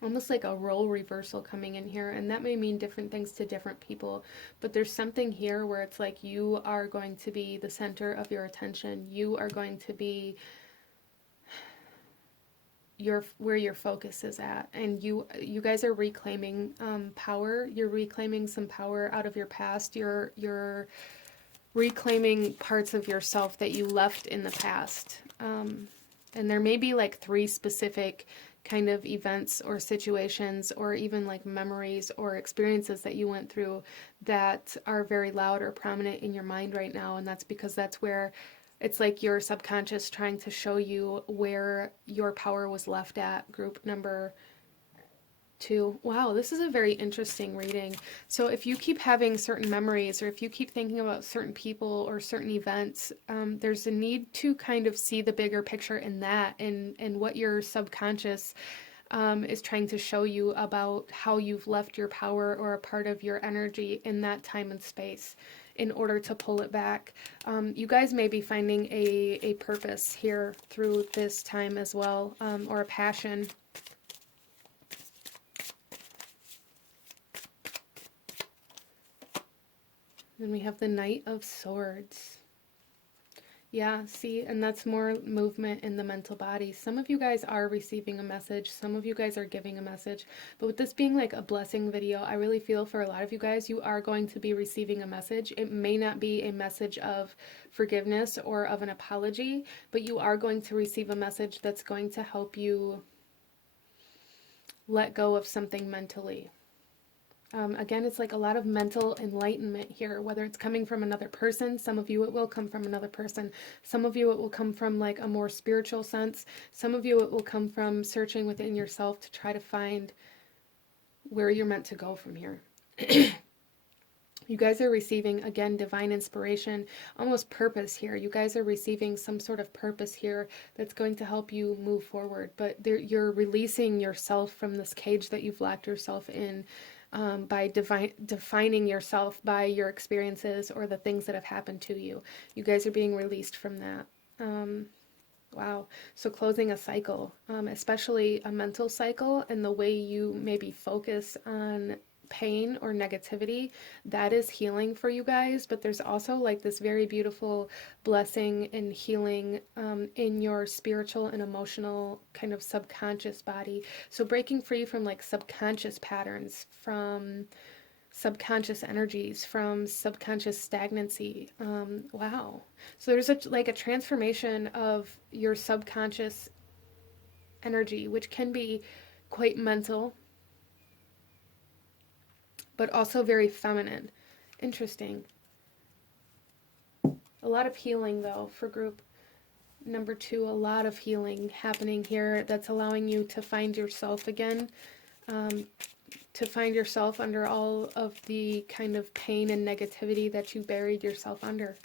almost like a role reversal coming in here, and that may mean different things to different people, but there's something here where it's like you are going to be the center of your attention. You are going to be where your focus is at, and you guys are reclaiming power. You're reclaiming some power out of your past. You're reclaiming parts of yourself that you left in the past, and there may be like 3 specific kind of events or situations or even like memories or experiences that you went through that are very loud or prominent in your mind right now, and that's because that's where it's like your subconscious trying to show you where your power was left at, group number 2. Wow, this is a very interesting reading. So if you keep having certain memories, or if you keep thinking about certain people or certain events, there's a need to kind of see the bigger picture in that, and what your subconscious is trying to show you about how you've left your power or a part of your energy in that time and space, in order to pull it back. You guys may be finding a purpose here through this time as well, or a passion. Then we have the Knight of Swords. Yeah, see, and that's more movement in the mental body. Some of you guys are receiving a message. Some of you guys are giving a message. But with this being like a blessing video, I really feel for a lot of you guys, you are going to be receiving a message. It may not be a message of forgiveness or of an apology, but you are going to receive a message that's going to help you let go of something mentally. Again, it's like a lot of mental enlightenment here, whether it's coming from another person. Some of you, it will come from another person. Some of you, it will come from like a more spiritual sense. Some of you, it will come from searching within yourself to try to find where you're meant to go from here. You guys are receiving, again, divine inspiration, almost purpose here. You guys are receiving some sort of purpose here that's going to help you move forward. But you're releasing yourself from this cage that you've locked yourself in, by defining yourself by your experiences or the things that have happened to you. You guys are being released from that. Wow. So closing a cycle, especially a mental cycle, and the way you maybe focus on pain or negativity, that is healing for you guys. But there's also like this very beautiful blessing and healing in your spiritual and emotional kind of subconscious body. So breaking free from like subconscious patterns, from subconscious energies, from subconscious stagnancy. Wow. So there's like a transformation of your subconscious energy, which can be quite mental, but also very feminine. Interesting. A lot of healing, though, for group number 2. A lot of healing happening here that's allowing you to find yourself again, to find yourself under all of the kind of pain and negativity that you buried yourself under.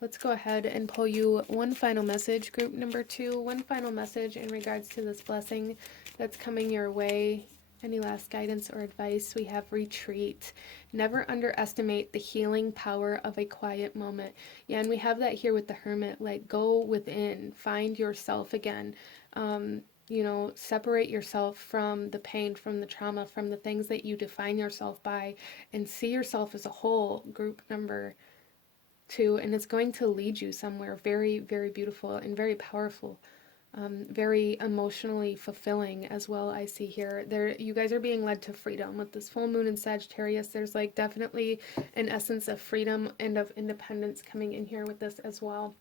Let's go ahead and pull you one final message, group number 2. One final message in regards to this blessing that's coming your way. Any last guidance or advice? We have retreat. Never underestimate the healing power of a quiet moment. Yeah, and we have that here with the Hermit. Like, go within, find yourself again. You know, separate yourself from the pain, from the trauma, from the things that you define yourself by, and see yourself as a whole, group number 2. And it's going to lead you somewhere very, very beautiful and very powerful. very emotionally fulfilling as well. I see here there you guys are being led to freedom with this full moon in Sagittarius. There's like definitely an essence of freedom and of independence coming in here with this as well.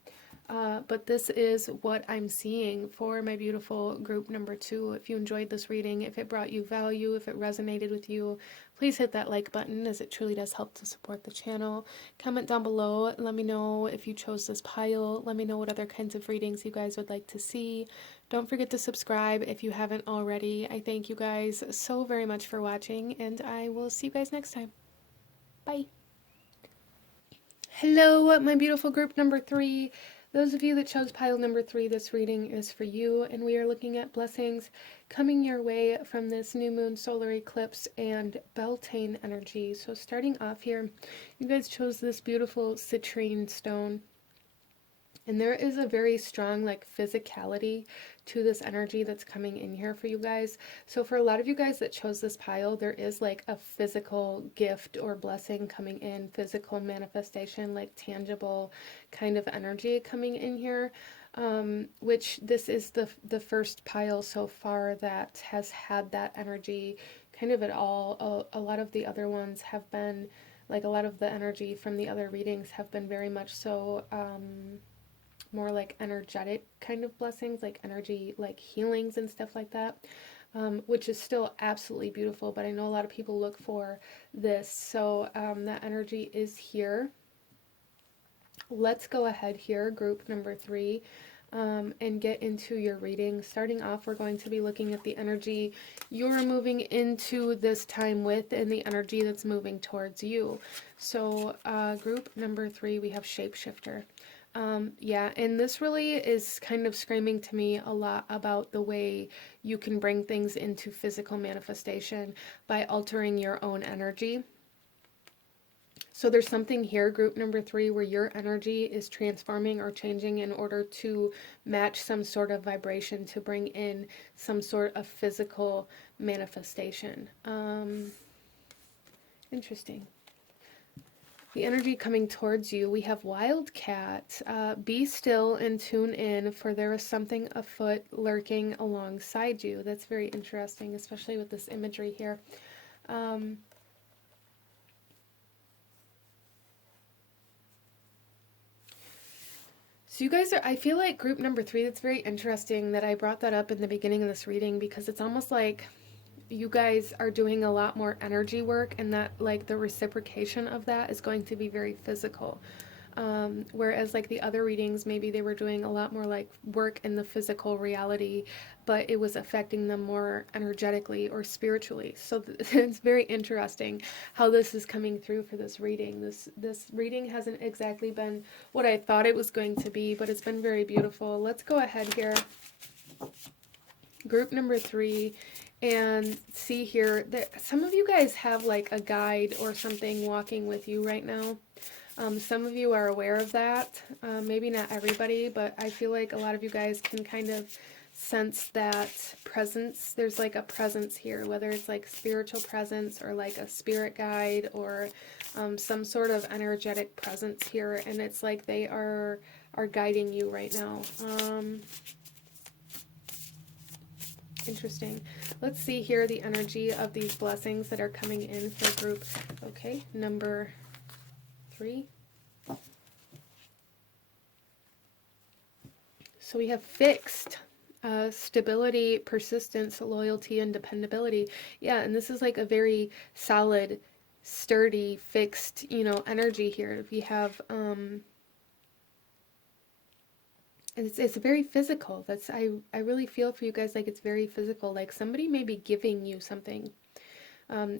But this is what I'm seeing for my beautiful group number 2. If you enjoyed this reading, if it brought you value, if it resonated with you, please hit that like button, as it truly does help to support the channel. Comment down below. Let me know if you chose this pile. Let me know what other kinds of readings you guys would like to see. Don't forget to subscribe if you haven't already. I thank you guys so very much for watching, and I will see you guys next time. Bye. Hello, my beautiful group number 3. Those of you that chose pile number 3, this reading is for you, and we are looking at blessings coming your way from this new moon solar eclipse and Beltane energy. So starting off here, you guys chose this beautiful citrine stone. And there is a very strong like physicality to this energy that's coming in here for you guys. So for a lot of you guys that chose this pile, there is like a physical gift or blessing coming in, physical manifestation, like tangible kind of energy coming in here. Which this is the first pile so far that has had that energy kind of at all. A lot of the other ones have been, like a lot of the energy from the other readings have been very much so more like energetic kind of blessings, like energy, like healings and stuff like that, which is still absolutely beautiful. But I know a lot of people look for this, so that energy is here. Let's go ahead here, group number 3, and get into your reading. Starting off, we're going to be looking at the energy you're moving into this time with and the energy that's moving towards you. So group number 3, we have shapeshifter. Yeah, and this really is kind of screaming to me a lot about the way you can bring things into physical manifestation by altering your own energy. So there's something here, group number 3, where your energy is transforming or changing in order to match some sort of vibration to bring in some sort of physical manifestation. Interesting. The energy coming towards you, we have Wildcat. Be still and tune in, for there is something afoot lurking alongside you. That's very interesting, especially with this imagery here. So you guys are, I feel like group number 3, that's very interesting that I brought that up in the beginning of this reading, because it's almost like you guys are doing a lot more energy work, and that like the reciprocation of that is going to be very physical. Whereas like the other readings, maybe they were doing a lot more like work in the physical reality, but it was affecting them more energetically or spiritually. So it's very interesting how this is coming through for this reading. This reading hasn't exactly been what I thought it was going to be, but it's been very beautiful. Let's go ahead here. Group number 3, and see here that some of you guys have like a guide or something walking with you right now. Some of you are aware of that, maybe not everybody, but I feel like a lot of you guys can kind of sense that presence. There's like a presence here, whether it's like spiritual presence or like a spirit guide or some sort of energetic presence here, and it's like they are guiding you right now. Interesting. Let's see here the energy of these blessings that are coming in for group. Okay, number 3. So we have fixed, stability, persistence, loyalty, and dependability. Yeah, and this is like a very solid, sturdy, fixed, energy here. We have, it's very physical. I really feel for you guys like it's very physical. Like somebody may be giving you something.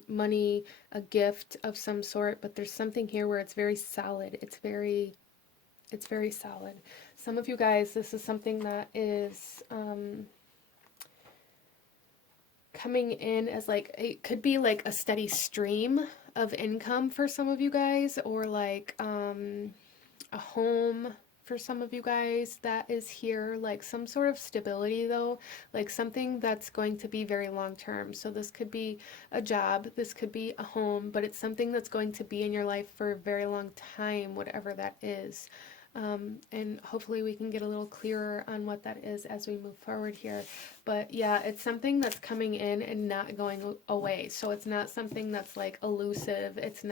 Money, a gift of some sort, but there's something here where it's very solid. It's very solid. Some of you guys, this is something that is coming in as like, it could be like a steady stream of income for some of you guys, or like a home for some of you guys that is here, like some sort of stability though, like something that's going to be very long term. So this could be a job, this could be a home, but it's something that's going to be in your life for a very long time, whatever that is. And hopefully we can get a little clearer on what that is as we move forward here. But yeah, it's something that's coming in and not going away. So it's not something that's like elusive. It's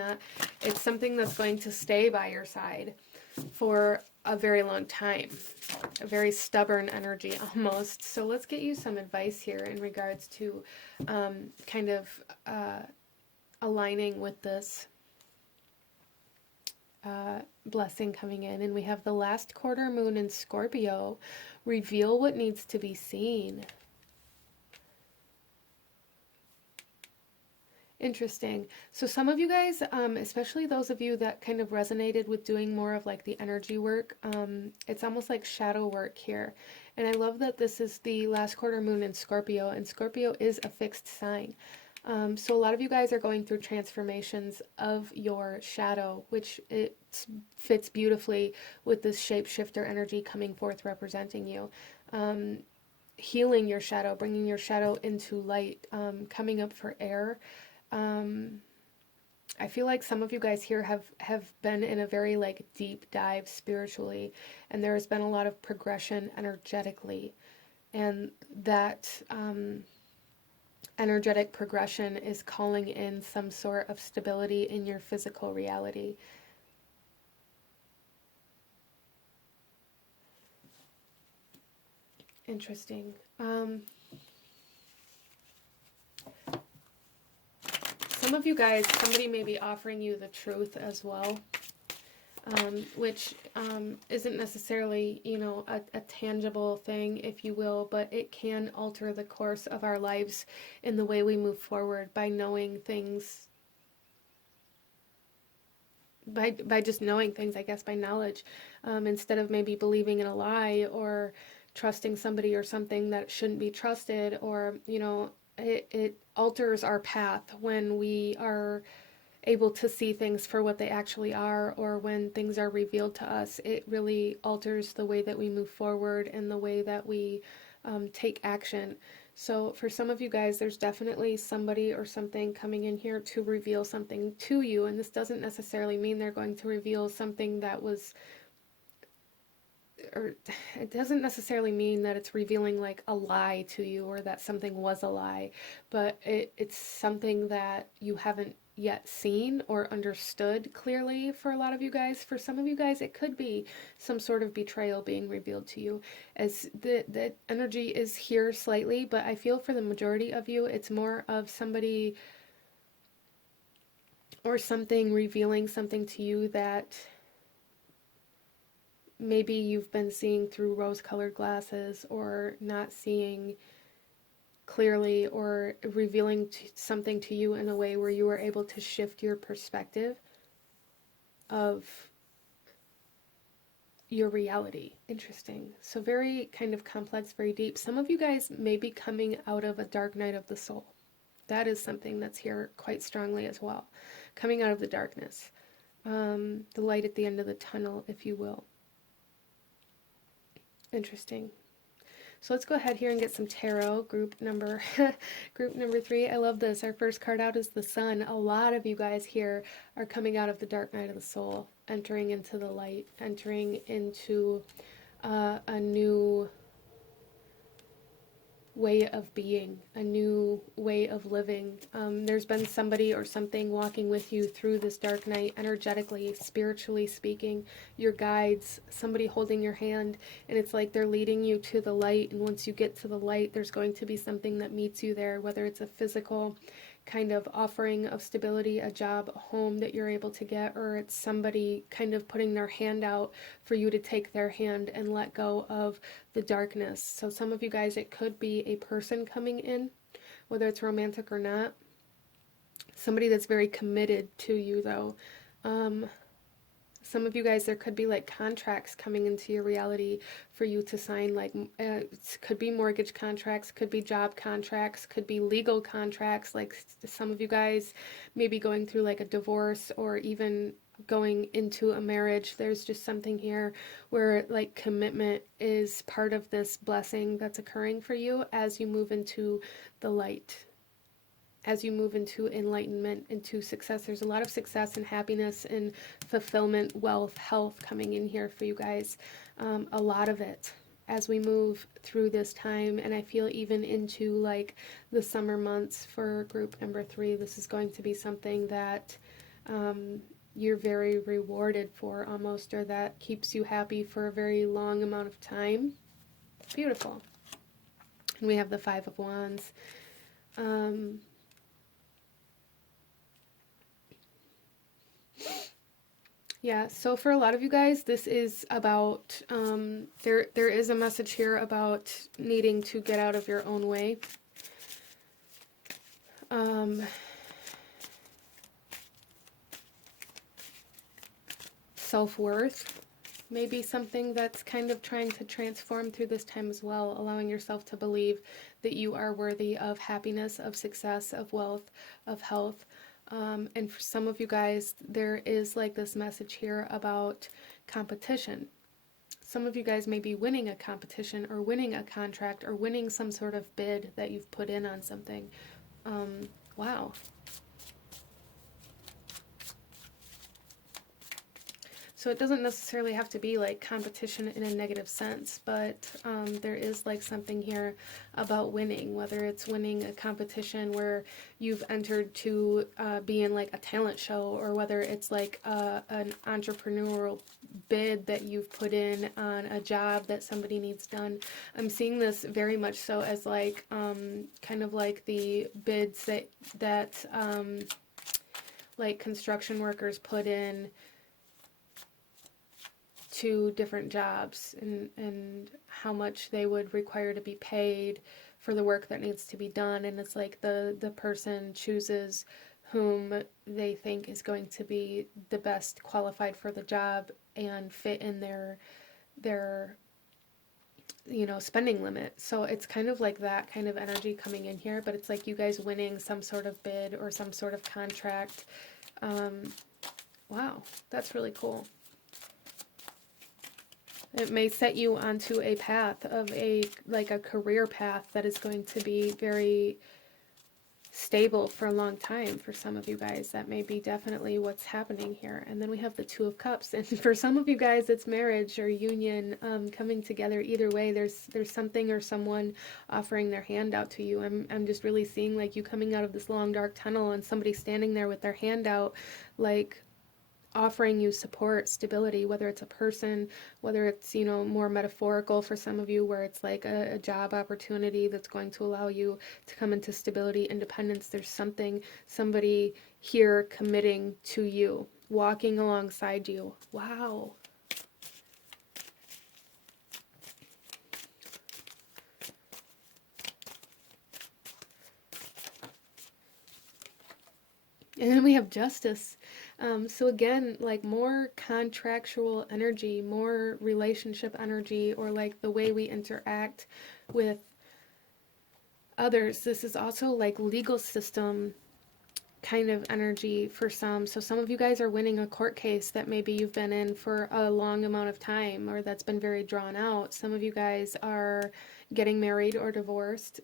something that's going to stay by your side for a very long time. A very stubborn energy almost. So let's get you some advice here in regards to kind of aligning with this blessing coming in. And we have the last quarter moon in Scorpio. Reveal what needs to be seen. Interesting. So some of you guys, especially those of you that kind of resonated with doing more of like the energy work, it's almost like shadow work here. And I love that this is the last quarter moon in Scorpio, and Scorpio is a fixed sign. So a lot of you guys are going through transformations of your shadow, which it fits beautifully with this shapeshifter energy coming forth representing you. Healing your shadow, bringing your shadow into light, coming up for air. I feel like some of you guys here have been in a very like deep dive spiritually, and there has been a lot of progression energetically, and that energetic progression is calling in some sort of stability in your physical reality. Interesting. Some of you guys, somebody may be offering you the truth as well, which isn't necessarily, you know, a tangible thing, if you will, but it can alter the course of our lives in the way we move forward by knowing things, by just knowing things, I guess, by knowledge, instead of maybe believing in a lie or trusting somebody or something that shouldn't be trusted, or, you know, it alters our path when we are able to see things for what they actually are, or when things are revealed to us. It really alters the way that we move forward and the way that we take action. So for some of you guys, there's definitely somebody or something coming in here to reveal something to you, and this doesn't necessarily mean they're going to reveal something that was, or it doesn't necessarily mean that it's revealing like a lie to you, or that something was a lie, but it's something that you haven't yet seen or understood clearly for a lot of you guys. For some of you guys, it could be some sort of betrayal being revealed to you, as the energy is here slightly, but I feel for the majority of you, it's more of somebody or something revealing something to you that maybe you've been seeing through rose-colored glasses, or not seeing clearly, or revealing something to you in a way where you were able to shift your perspective of your reality. Interesting. So very kind of complex, very deep. Some of you guys may be coming out of a dark night of the soul. That is something that's here quite strongly as well. Coming out of the darkness. The light at the end of the tunnel, if you will. Interesting. So let's go ahead here and get some tarot. Group number 3. I love this. Our first card out is the Sun. A lot of you guys here are coming out of the dark night of the soul, entering into the light, entering into a new way of being, a new way of living. There's been somebody or something walking with you through this dark night, energetically, spiritually speaking, your guides, somebody holding your hand, and it's like they're leading you to the light, and once you get to the light, there's going to be something that meets you there, whether it's a physical kind of offering of stability, a job, a home that you're able to get, or it's somebody kind of putting their hand out for you to take their hand and let go of the darkness. So some of you guys, it could be a person coming in, whether it's romantic or not. Somebody that's very committed to you, though. Some of you guys, there could be like contracts coming into your reality for you to sign, like it could be mortgage contracts, could be job contracts, could be legal contracts. Like some of you guys may be going through like a divorce, or even going into a marriage. There's just something here where like commitment is part of this blessing that's occurring for you as you move into the light. as you move into enlightenment, into success. There's a lot of success and happiness and fulfillment, wealth, health coming in here for you guys. A lot of it as we move through this time, and I feel even into like the summer months for group number 3, this is going to be something that you're very rewarded for almost, or that keeps you happy for a very long amount of time. Beautiful. And we have the 5 of Wands. Yeah, so for a lot of you guys, this is about, there is a message here about needing to get out of your own way. Self-worth may be something that's kind of trying to transform through this time as well, allowing yourself to believe that you are worthy of happiness, of success, of wealth, of health. And for some of you guys, there is like this message here about competition. Some of you guys may be winning a competition or winning a contract or winning some sort of bid that you've put in on something. Wow. So it doesn't necessarily have to be like competition in a negative sense, but there is like something here about winning, whether it's winning a competition where you've entered to be in like a talent show, or whether it's like an entrepreneurial bid that you've put in on a job that somebody needs done. I'm seeing this very much so as like kind of like the bids that like construction workers put in to different jobs, and how much they would require to be paid for the work that needs to be done. And it's like the person chooses whom they think is going to be the best qualified for the job and fit in their spending limit. So it's kind of like that kind of energy coming in here, but it's like you guys winning some sort of bid or some sort of contract. Wow, that's really cool. It may set you onto a path of a career path that is going to be very stable for a long time. For some of you guys, that may be definitely what's happening here. And then we have the 2 of Cups, and for some of you guys, it's marriage or union coming together. Either way, there's something or someone offering their hand out to you. I'm just really seeing like you coming out of this long dark tunnel and somebody standing there with their hand out, like offering you support, stability, whether it's a person, whether it's, more metaphorical for some of you, where it's like a job opportunity that's going to allow you to come into stability, independence. There's somebody here committing to you, walking alongside you. Wow. And then we have Justice. So again, like more contractual energy, more relationship energy, or like the way we interact with others. This is also like legal system kind of energy for some. So some of you guys are winning a court case that maybe you've been in for a long amount of time, or that's been very drawn out. Some of you guys are getting married or divorced.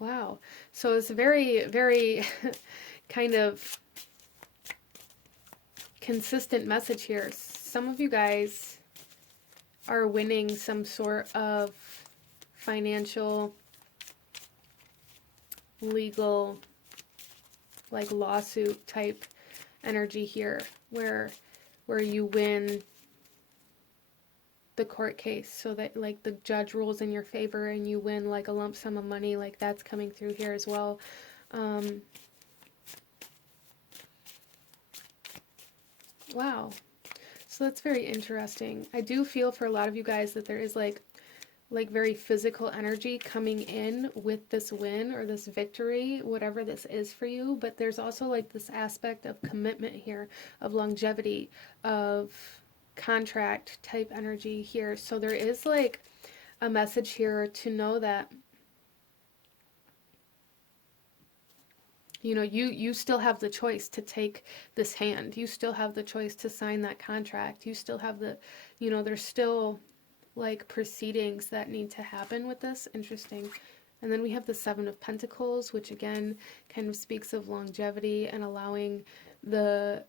Wow. So it's very, very kind of consistent message here. Some of you guys are winning some sort of financial, legal, like lawsuit type energy here, where you win the court case, so that like the judge rules in your favor and you win like a lump sum of money. Like that's coming through here as well. Wow. So that's very interesting. I do feel for a lot of you guys that there is like very physical energy coming in with this win or this victory, whatever this is for you. But there's also like this aspect of commitment here, of longevity, of contract type energy here. So there is like a message here to know that you still have the choice to take this hand. You still have the choice to sign that contract. You still have the, there's still like proceedings that need to happen with this. Interesting. And then we have the Seven of Pentacles, which again kind of speaks of longevity and allowing the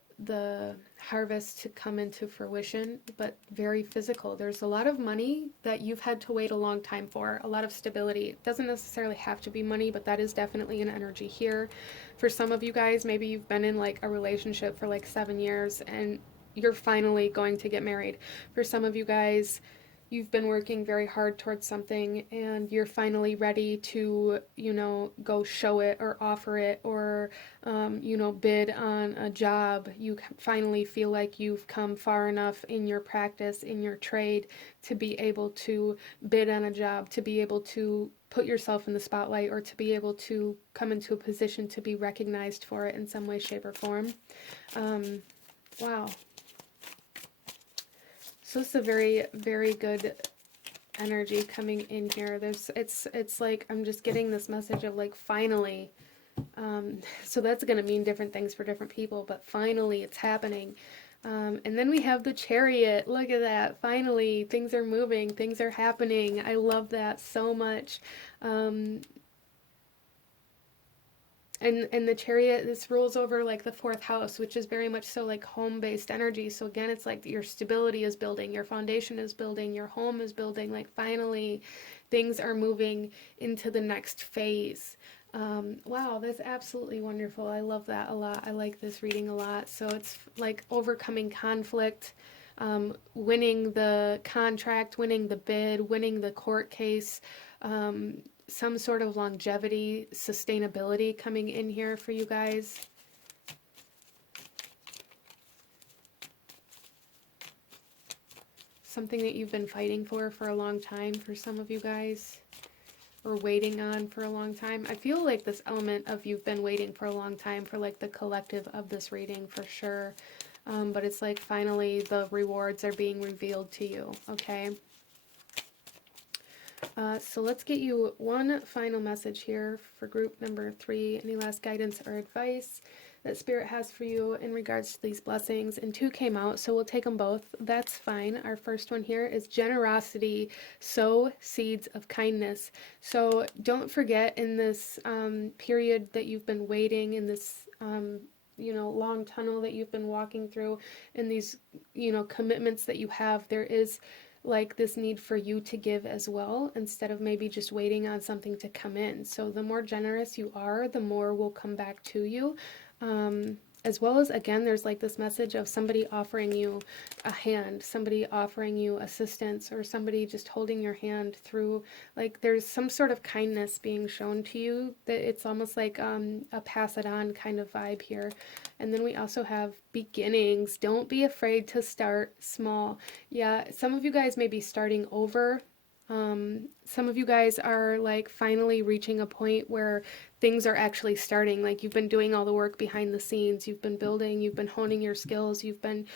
harvest to come into fruition, but very physical. There's a lot of money that you've had to wait a long time for, a lot of stability. It doesn't necessarily have to be money, but that is definitely an energy here. For some of you guys, maybe you've been in like a relationship for like 7 years and you're finally going to get married. For some of you guys, you've been working very hard towards something and you're finally ready to, go show it or offer it or, bid on a job. You finally feel like you've come far enough in your practice, in your trade, to be able to bid on a job, to be able to put yourself in the spotlight, or to be able to come into a position to be recognized for it in some way, shape, or form. Wow. So it's a very, very good energy coming in here. It's like I'm just getting this message of like finally. So that's going to mean different things for different people, but finally it's happening. And then we have the Chariot. Look at that. Finally, things are moving, things are happening. I love that so much. And the Chariot, this rules over like the fourth house, which is very much so like home-based energy. So again, it's like your stability is building, your foundation is building, your home is building. Like finally, things are moving into the next phase. Wow, that's absolutely wonderful. I love that a lot. I like this reading a lot. So it's like overcoming conflict, winning the contract, winning the bid, winning the court case, some sort of longevity, sustainability coming in here for you guys. Something that you've been fighting for a long time for some of you guys, or waiting on for a long time. I feel like this element of you've been waiting for a long time for like the collective of this reading for sure. But it's like finally the rewards are being revealed to you, okay? So let's get you one final message here for group number 3. Any last guidance or advice that Spirit has for you in regards to these blessings? And 2 came out, so we'll take them both. That's fine. Our first one here is generosity, sow seeds of kindness. So don't forget in this period that you've been waiting, in this long tunnel that you've been walking through, in these, commitments that you have, there is like this need for you to give as well, instead of maybe just waiting on something to come in. So the more generous you are, the more will come back to you. As well as, again, there's like this message of somebody offering you a hand, somebody offering you assistance, or somebody just holding your hand through, like there's some sort of kindness being shown to you, that it's almost like a pass it on kind of vibe here. And then we also have beginnings. Don't be afraid to start small. Yeah, some of you guys may be starting over. Some of you guys are like finally reaching a point where things are actually starting. Like you've been doing all the work behind the scenes, you've been building, you've been honing your skills, you've been,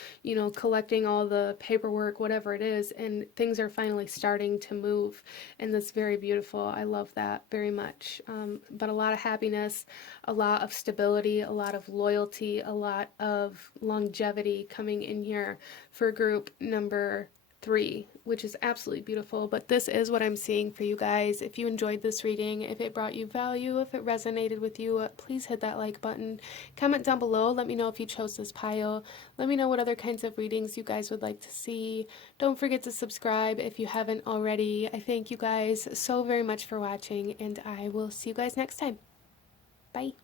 collecting all the paperwork, whatever it is, and things are finally starting to move. And that's very beautiful. I love that very much. But a lot of happiness, a lot of stability, a lot of loyalty, a lot of longevity coming in here for group number 3, which is absolutely beautiful. But this is what I'm seeing for you guys. If you enjoyed this reading, if it brought you value, if it resonated with you, please hit that like button. Comment down below. Let me know if you chose this pile. Let me know what other kinds of readings you guys would like to see. Don't forget to subscribe if you haven't already. I thank you guys so very much for watching, and I will see you guys next time. Bye.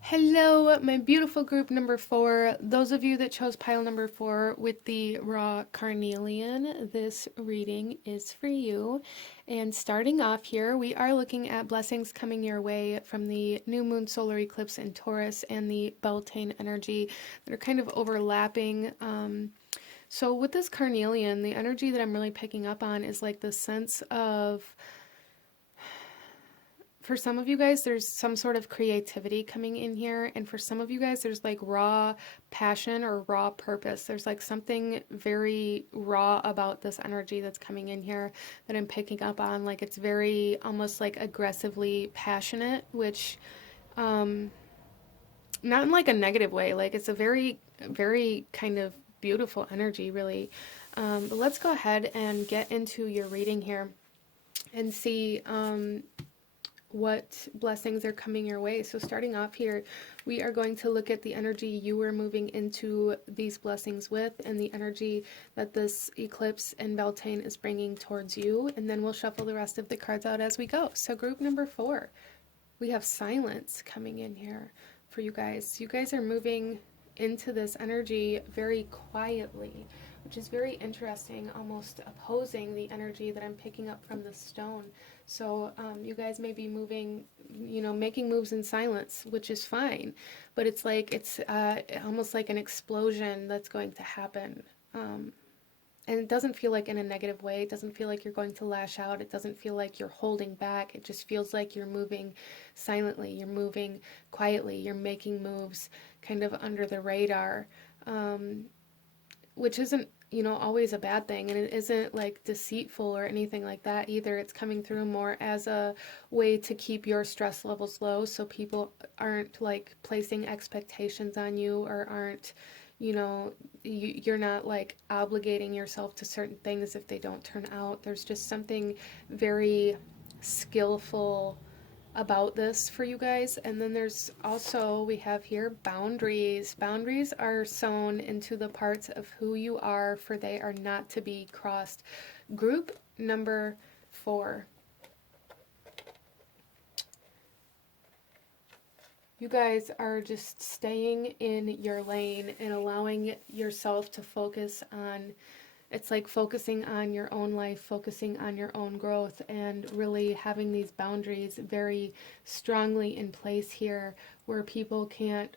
Hello, my beautiful group number 4. Those of you that chose pile number 4 with the raw carnelian, this reading is for you. And starting off here, we are looking at blessings coming your way from the new moon solar eclipse in Taurus and the Beltane energy that are kind of overlapping. So with this carnelian, the energy that I'm really picking up on is like the sense of, for some of you guys, there's some sort of creativity coming in here. And for some of you guys, there's like raw passion or raw purpose. There's like something very raw about this energy that's coming in here that I'm picking up on. Like it's very almost like aggressively passionate, which, not in like a negative way. Like it's a very, very kind of beautiful energy, really. But let's go ahead and get into your reading here and see, what blessings are coming your way. So starting off here, we are going to look at the energy you are moving into these blessings with, and the energy that this eclipse and Beltane is bringing towards you, and then we'll shuffle the rest of the cards out as we go. So group number 4, we have silence coming in here for you guys. You guys are moving into this energy very quietly, which is very interesting, almost opposing the energy that I'm picking up from the stone. So you guys may be moving, making moves in silence, which is fine, but it's like, it's almost like an explosion that's going to happen. And it doesn't feel like in a negative way. It doesn't feel like you're going to lash out. It doesn't feel like you're holding back. It just feels like you're moving silently. You're moving quietly. You're making moves kind of under the radar, which isn't, always a bad thing. And it isn't like deceitful or anything like that either. It's coming through more as a way to keep your stress levels low, so people aren't like placing expectations on you, or aren't, you're not like obligating yourself to certain things if they don't turn out. There's just something very skillful about this for you guys. And then there's also, we have here boundaries. Boundaries are sewn into the parts of who you are, for they are not to be crossed. Group number 4. You guys are just staying in your lane and allowing yourself to focus on, it's like focusing on your own life, focusing on your own growth, and really having these boundaries very strongly in place here, where people can't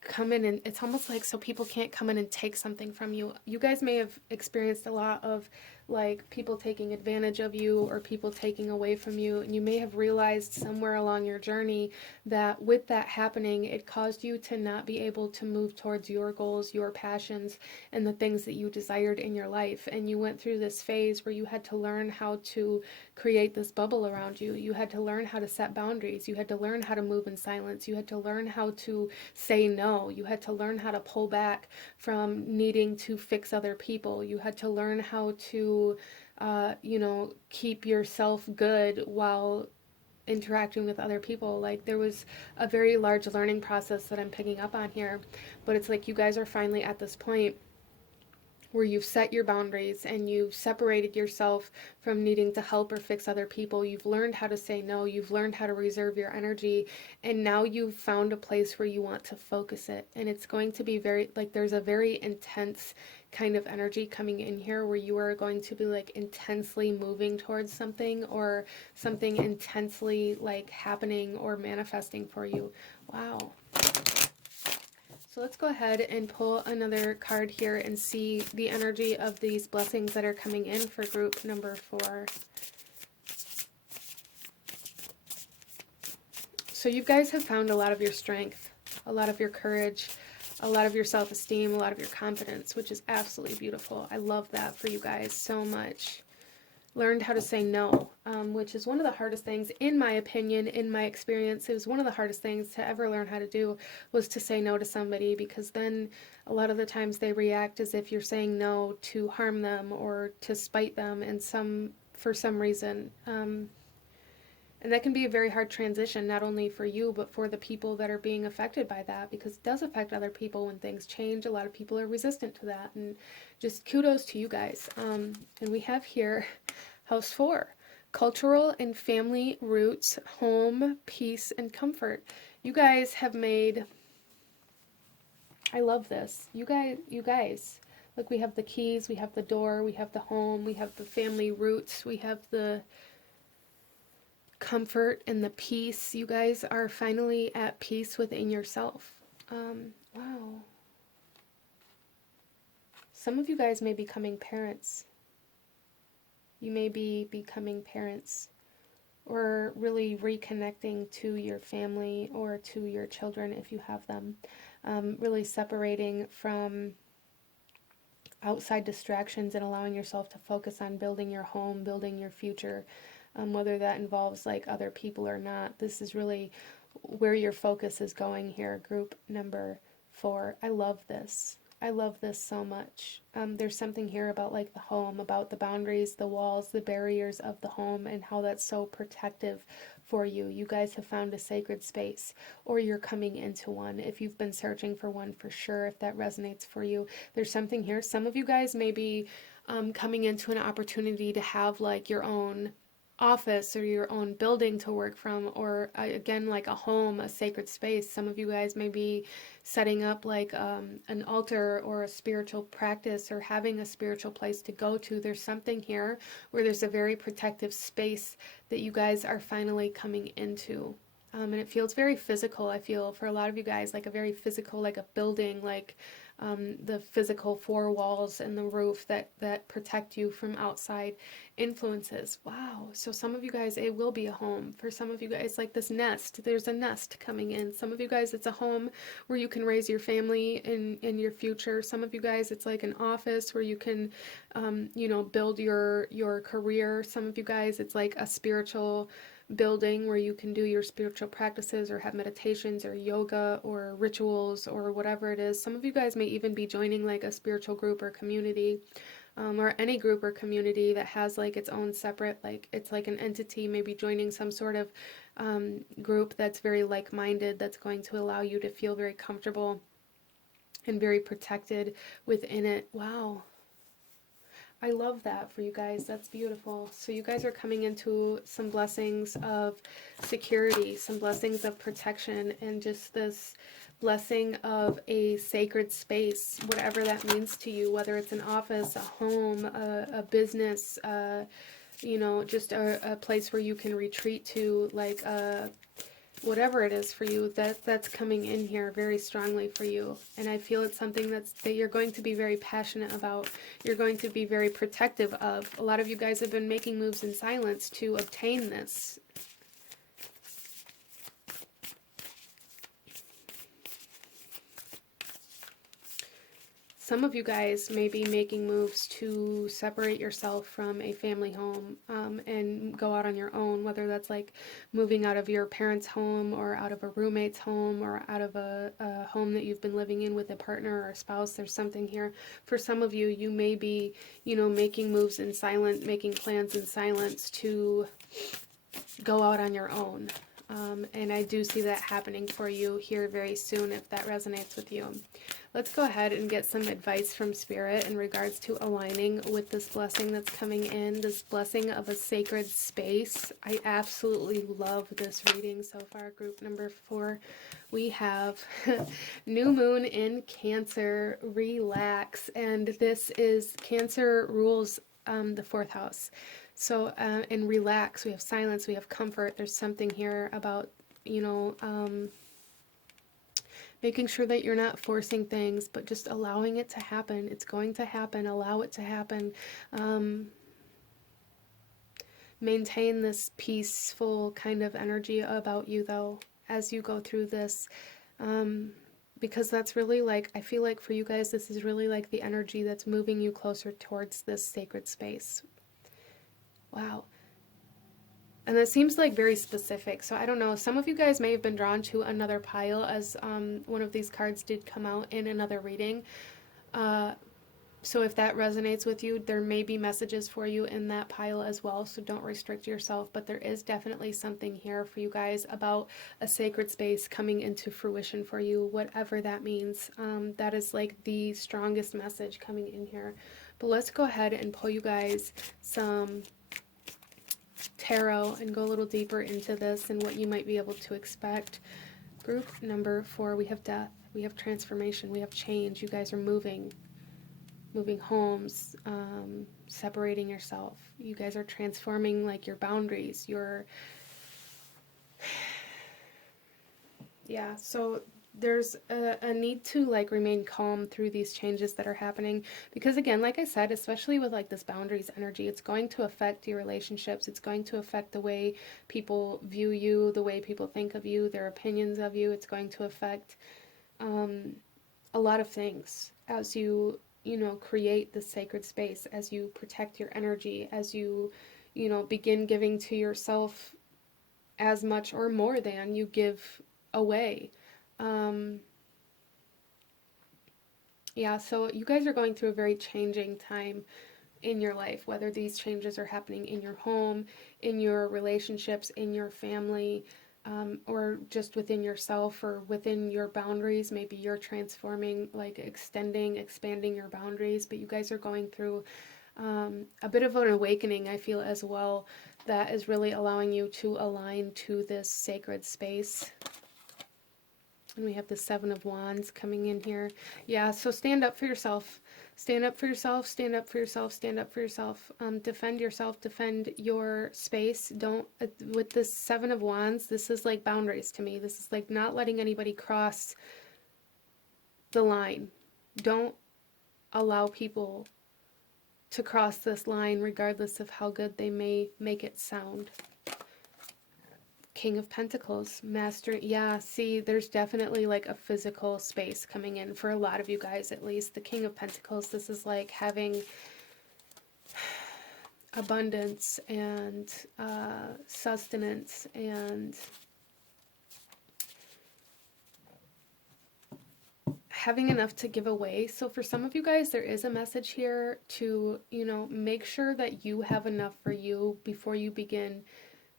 come in, and it's almost like so people can't come in and take something from you. You guys may have experienced a lot of like people taking advantage of you, or people taking away from you, and you may have realized somewhere along your journey that with that happening, it caused you to not be able to move towards your goals, your passions, and the things that you desired in your life. And you went through this phase where you had to learn how to create this bubble around you. You had to learn how to set boundaries. You had to learn how to move in silence. You had to learn how to say no. You had to learn how to pull back from needing to fix other people. You had to learn how to keep yourself good while interacting with other people. Like, there was a very large learning process that I'm picking up on here, but it's like you guys are finally at this point where you've set your boundaries and you've separated yourself from needing to help or fix other people. You've learned how to say no. You've learned how to reserve your energy. And now you've found a place where you want to focus it. And it's going to be very, like, there's a very intense kind of energy coming in here, where you are going to be like intensely moving towards something, or something intensely like happening or manifesting for you. Wow. So let's go ahead and pull another card here and see the energy of these blessings that are coming in for group number 4. So you guys have found a lot of your strength, a lot of your courage, a lot of your self-esteem, a lot of your confidence, which is absolutely beautiful. I love that for you guys so much. Learned how to say no, which is one of the hardest things, in my opinion, in my experience. It was one of the hardest things to ever learn how to do, was to say no to somebody, because then a lot of the times they react as if you're saying no to harm them or to spite them for some reason. And that can be a very hard transition, not only for you, but for the people that are being affected by that, because it does affect other people when things change. A lot of people are resistant to that, and just kudos to you guys. And we have here House 4, cultural and family roots, home, peace, and comfort. You guys have made, I love this. You guys, look, we have the keys, we have the door, we have the home, we have the family roots, we have the comfort and the peace. You guys are finally at peace within yourself. Wow. Some of you guys may be becoming parents. You may be becoming parents, or really reconnecting to your family or to your children if you have them. Really separating from outside distractions and allowing yourself to focus on building your home, building your future. Whether that involves like other people or not. This is really where your focus is going here, group number 4. I love this. I love this so much. There's something here about like the home, about the boundaries, the walls, the barriers of the home, and how that's so protective for you. You guys have found a sacred space, or you're coming into one. If you've been searching for one, for sure, if that resonates for you, there's something here. Some of you guys may be coming into an opportunity to have like your own office or your own building to work from, or again, like a home, a sacred space. Some of you guys may be setting up like an altar or a spiritual practice, or having a spiritual place to go to. There's something here where there's a very protective space that you guys are finally coming into. And it feels very physical. I feel for a lot of you guys like a very physical, like a building, like the physical four walls and the roof that protect you from outside influences. Wow. So some of you guys, it will be a home. For some of you guys, like this nest, there's a nest coming in. Some of you guys, it's a home where you can raise your family in your future. Some of you guys, it's like an office where you can, build your career. Some of you guys, it's like a spiritual building where you can do your spiritual practices or have meditations or yoga or rituals or whatever it is. Some of you guys may even be joining like a spiritual group or community, or any group or community that has like its own separate, like it's like an entity, maybe joining some sort of group that's very like-minded, that's going to allow you to feel very comfortable and very protected within it. Wow. I love that for you guys. That's beautiful. So you guys are coming into some blessings of security, some blessings of protection, and just this blessing of a sacred space, whatever that means to you, whether it's an office, a home, a business, just a place where you can retreat to, like whatever it is for you, that's coming in here very strongly for you. And I feel it's something that you're going to be very passionate about. You're going to be very protective of. A lot of you guys have been making moves in silence to obtain this. Some of you guys may be making moves to separate yourself from a family home and go out on your own, whether that's like moving out of your parents' home or out of a roommate's home or out of a home that you've been living in with a partner or a spouse. There's something here. For some of you, you may be, making moves in silence, making plans in silence to go out on your own. And I do see that happening for you here very soon if that resonates with you. Let's go ahead and get some advice from Spirit in regards to aligning with this blessing that's coming in, this blessing of a sacred space. I absolutely love this reading so far. Group number 4, we have New Moon in Cancer, relax. And this is Cancer rules the 4th house. So, and relax, we have silence, we have comfort. There's something here about, making sure that you're not forcing things, but just allowing it to happen. It's going to happen. Allow it to happen. Maintain this peaceful kind of energy about you, though, as you go through this. Because that's really like, I feel like for you guys, this is really like the energy that's moving you closer towards this sacred space. Wow. And that seems like very specific. So I don't know. Some of you guys may have been drawn to another pile, as one of these cards did come out in another reading. So if that resonates with you, there may be messages for you in that pile as well. So don't restrict yourself. But there is definitely something here for you guys about a sacred space coming into fruition for you, whatever that means. That is like the strongest message coming in here. But let's go ahead and pull you guys some tarot and go a little deeper into this and what you might be able to expect. Group number 4, we have death, we have transformation, we have change. You guys are moving homes, separating yourself. You guys are transforming like your boundaries, yeah, so there's a need to like remain calm through these changes that are happening, because again, like I said, especially with like this boundaries energy, it's going to affect your relationships. It's going to affect the way people view you, the way people think of you, their opinions of you. It's going to affect a lot of things as you create this sacred space, as you protect your energy, as you begin giving to yourself as much or more than you give away. Yeah, so you guys are going through a very changing time in your life, whether these changes are happening in your home, in your relationships, in your family, or just within yourself or within your boundaries. Maybe you're transforming, like extending, expanding your boundaries, but you guys are going through a bit of an awakening, I feel, as well, that is really allowing you to align to this sacred space. And we have the Seven of Wands coming in here. Yeah, so stand up for yourself. Stand up for yourself, stand up for yourself, stand up for yourself. Defend yourself, defend your space. Don't, with this Seven of Wands, this is like boundaries to me. This is like not letting anybody cross the line. Don't allow people to cross this line regardless of how good they may make it sound. King of Pentacles, Master. Yeah, see, there's definitely like a physical space coming in for a lot of you guys, at least. The King of Pentacles, this is like having abundance and sustenance and having enough to give away. So for some of you guys, there is a message here to, you know, make sure that you have enough for you before you begin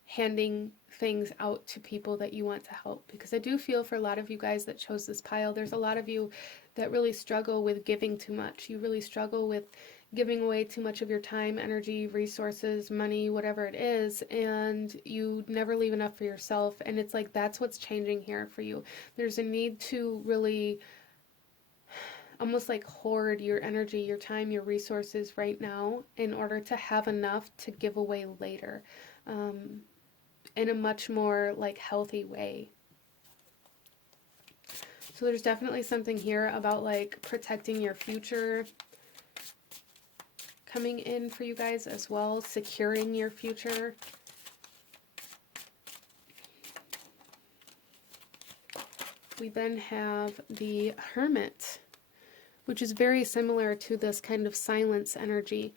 handing things out to people that you want to help. Because I do feel for a lot of you guys that chose this pile, there's a lot of you that really struggle with giving too much. You really struggle with giving away too much of your time, energy, resources, money, whatever it is, and you never leave enough for yourself. And it's like that's what's changing here for you. There's a need to really almost like hoard your energy, your time, your resources right now in order to have enough to give away later. In a much more like healthy way. So there's definitely something here about like protecting your future coming in for you guys as well, securing your future. We then have the Hermit, which is very similar to this kind of silence energy.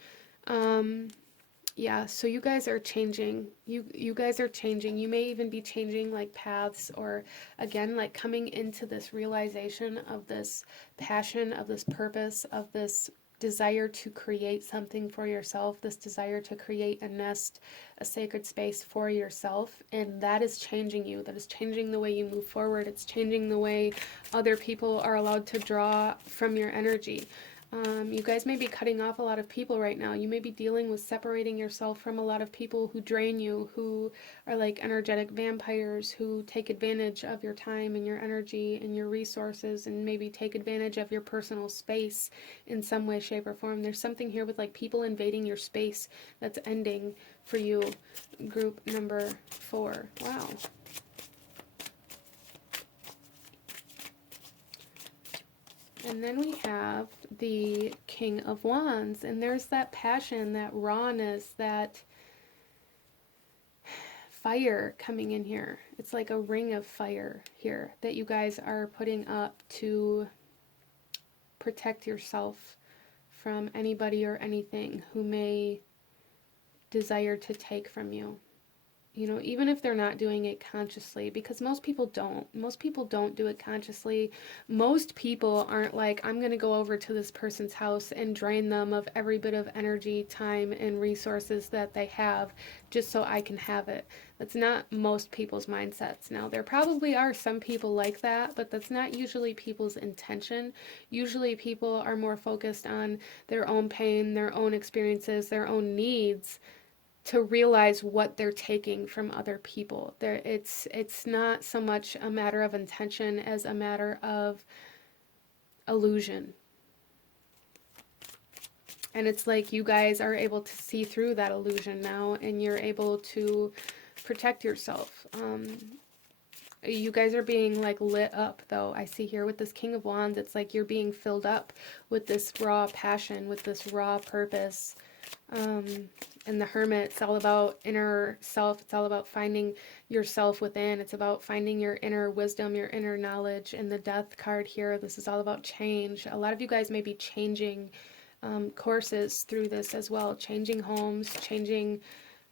Yeah, so you guys are changing. You guys are changing. You may even be changing like paths, or again like coming into this realization of this passion, of this purpose, of this desire to create something for yourself, this desire to create a nest, a sacred space for yourself, and that is changing you. That is changing the way you move forward. It's changing the way other people are allowed to draw from your energy. You guys may be cutting off a lot of people right now. You may be dealing with separating yourself from a lot of people who drain you, who are like energetic vampires, who take advantage of your time and your energy and your resources, and maybe take advantage of your personal space in some way, shape, or form. There's something here with like people invading your space that's ending for you. Group number 4. Wow. And then we have the King of Wands, and there's that passion, that rawness, that fire coming in here. It's like a ring of fire here that you guys are putting up to protect yourself from anybody or anything who may desire to take from you. You know, even if they're not doing it consciously, because most people don't. Most people don't do it consciously. Most people aren't like, I'm going to go over to this person's house and drain them of every bit of energy, time, and resources that they have just so I can have it. That's not most people's mindsets. Now, there probably are some people like that, but that's not usually people's intention. Usually people are more focused on their own pain, their own experiences, their own needs, to realize what they're taking from other people. It's not so much a matter of intention as a matter of illusion. And it's like you guys are able to see through that illusion now, and you're able to protect yourself. You guys are being like lit up, though. I see here with this King of Wands, it's like you're being filled up with this raw passion, with this raw purpose. And the Hermit, it's all about inner self. It's all about finding yourself within. It's about finding your inner wisdom, your inner knowledge. And the Death card here, this is all about change. A lot of you guys may be changing courses through this as well. Changing homes, changing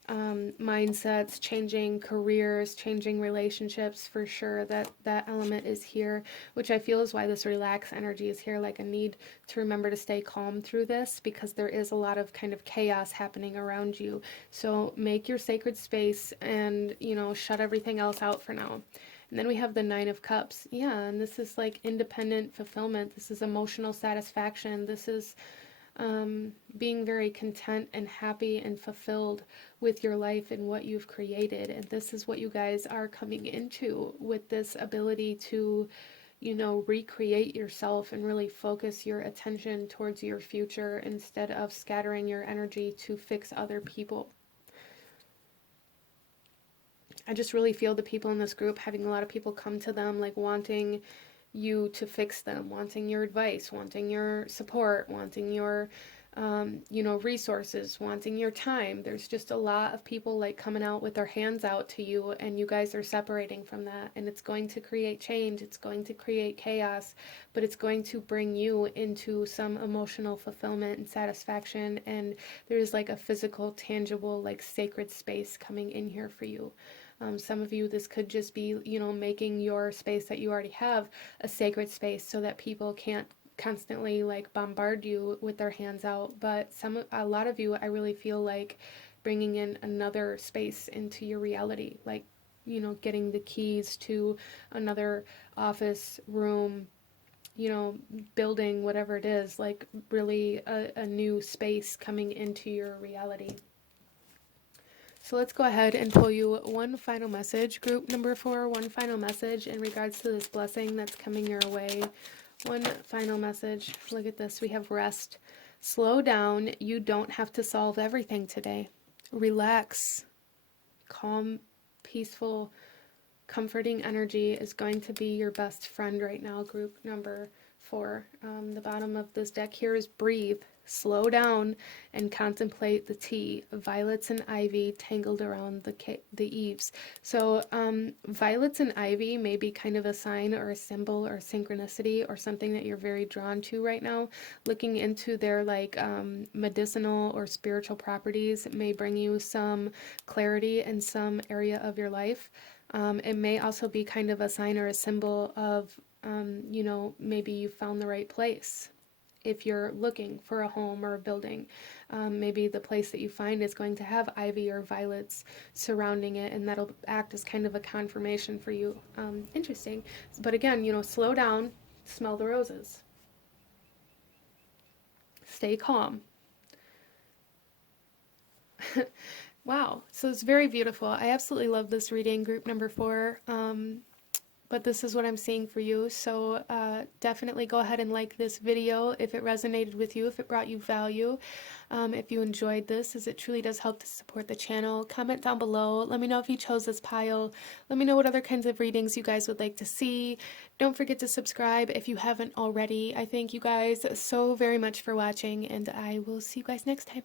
mindsets, changing careers, changing relationships, for sure that element is here, which I feel is why this relaxed energy is here, like a need to remember to stay calm through this, because there is a lot of kind of chaos happening around you. So make your sacred space and, shut everything else out for now. And then we have the Nine of Cups. Yeah, and this is like independent fulfillment. This is emotional satisfaction. This is being very content and happy and fulfilled with your life and what you've created. And this is what you guys are coming into with this ability to, recreate yourself and really focus your attention towards your future instead of scattering your energy to fix other people. I just really feel the people in this group having a lot of people come to them like wanting you to fix them, wanting your advice, wanting your support, wanting your, resources, wanting your time. There's just a lot of people like coming out with their hands out to you, and you guys are separating from that. And it's going to create change, it's going to create chaos, but it's going to bring you into some emotional fulfillment and satisfaction. And there's like a physical, tangible, like sacred space coming in here for you. Some of you, this could just be, making your space that you already have a sacred space so that people can't constantly like bombard you with their hands out. But a lot of you, I really feel like bringing in another space into your reality, like, getting the keys to another office room, building, whatever it is, like really a new space coming into your reality. So let's go ahead and pull you one final message, group number 4, one final message in regards to this blessing that's coming your way. One final message. Look at this. We have rest. Slow down. You don't have to solve everything today. Relax. Calm, peaceful, comforting energy is going to be your best friend right now, group number 4. The bottom of this deck here is breathe. Slow down and contemplate the tea. Violets and ivy tangled around the eaves. So violets and ivy may be kind of a sign or a symbol or synchronicity or something that you're very drawn to right now. Looking into their like medicinal or spiritual properties may bring you some clarity in some area of your life. It may also be kind of a sign or a symbol of, maybe you found the right place. If you're looking for a home or a building, maybe the place that you find is going to have ivy or violets surrounding it, and that'll act as kind of a confirmation for you. Interesting. But again, slow down, smell the roses. Stay calm. Wow. So it's very beautiful. I absolutely love this reading, group number 4. But this is what I'm seeing for you. So definitely go ahead and like this video if it resonated with you, if it brought you value, if you enjoyed this, as it truly does help to support the channel. Comment down below. Let me know if you chose this pile. Let me know what other kinds of readings you guys would like to see. Don't forget to subscribe if you haven't already. I thank you guys so very much for watching, and I will see you guys next time.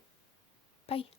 Bye.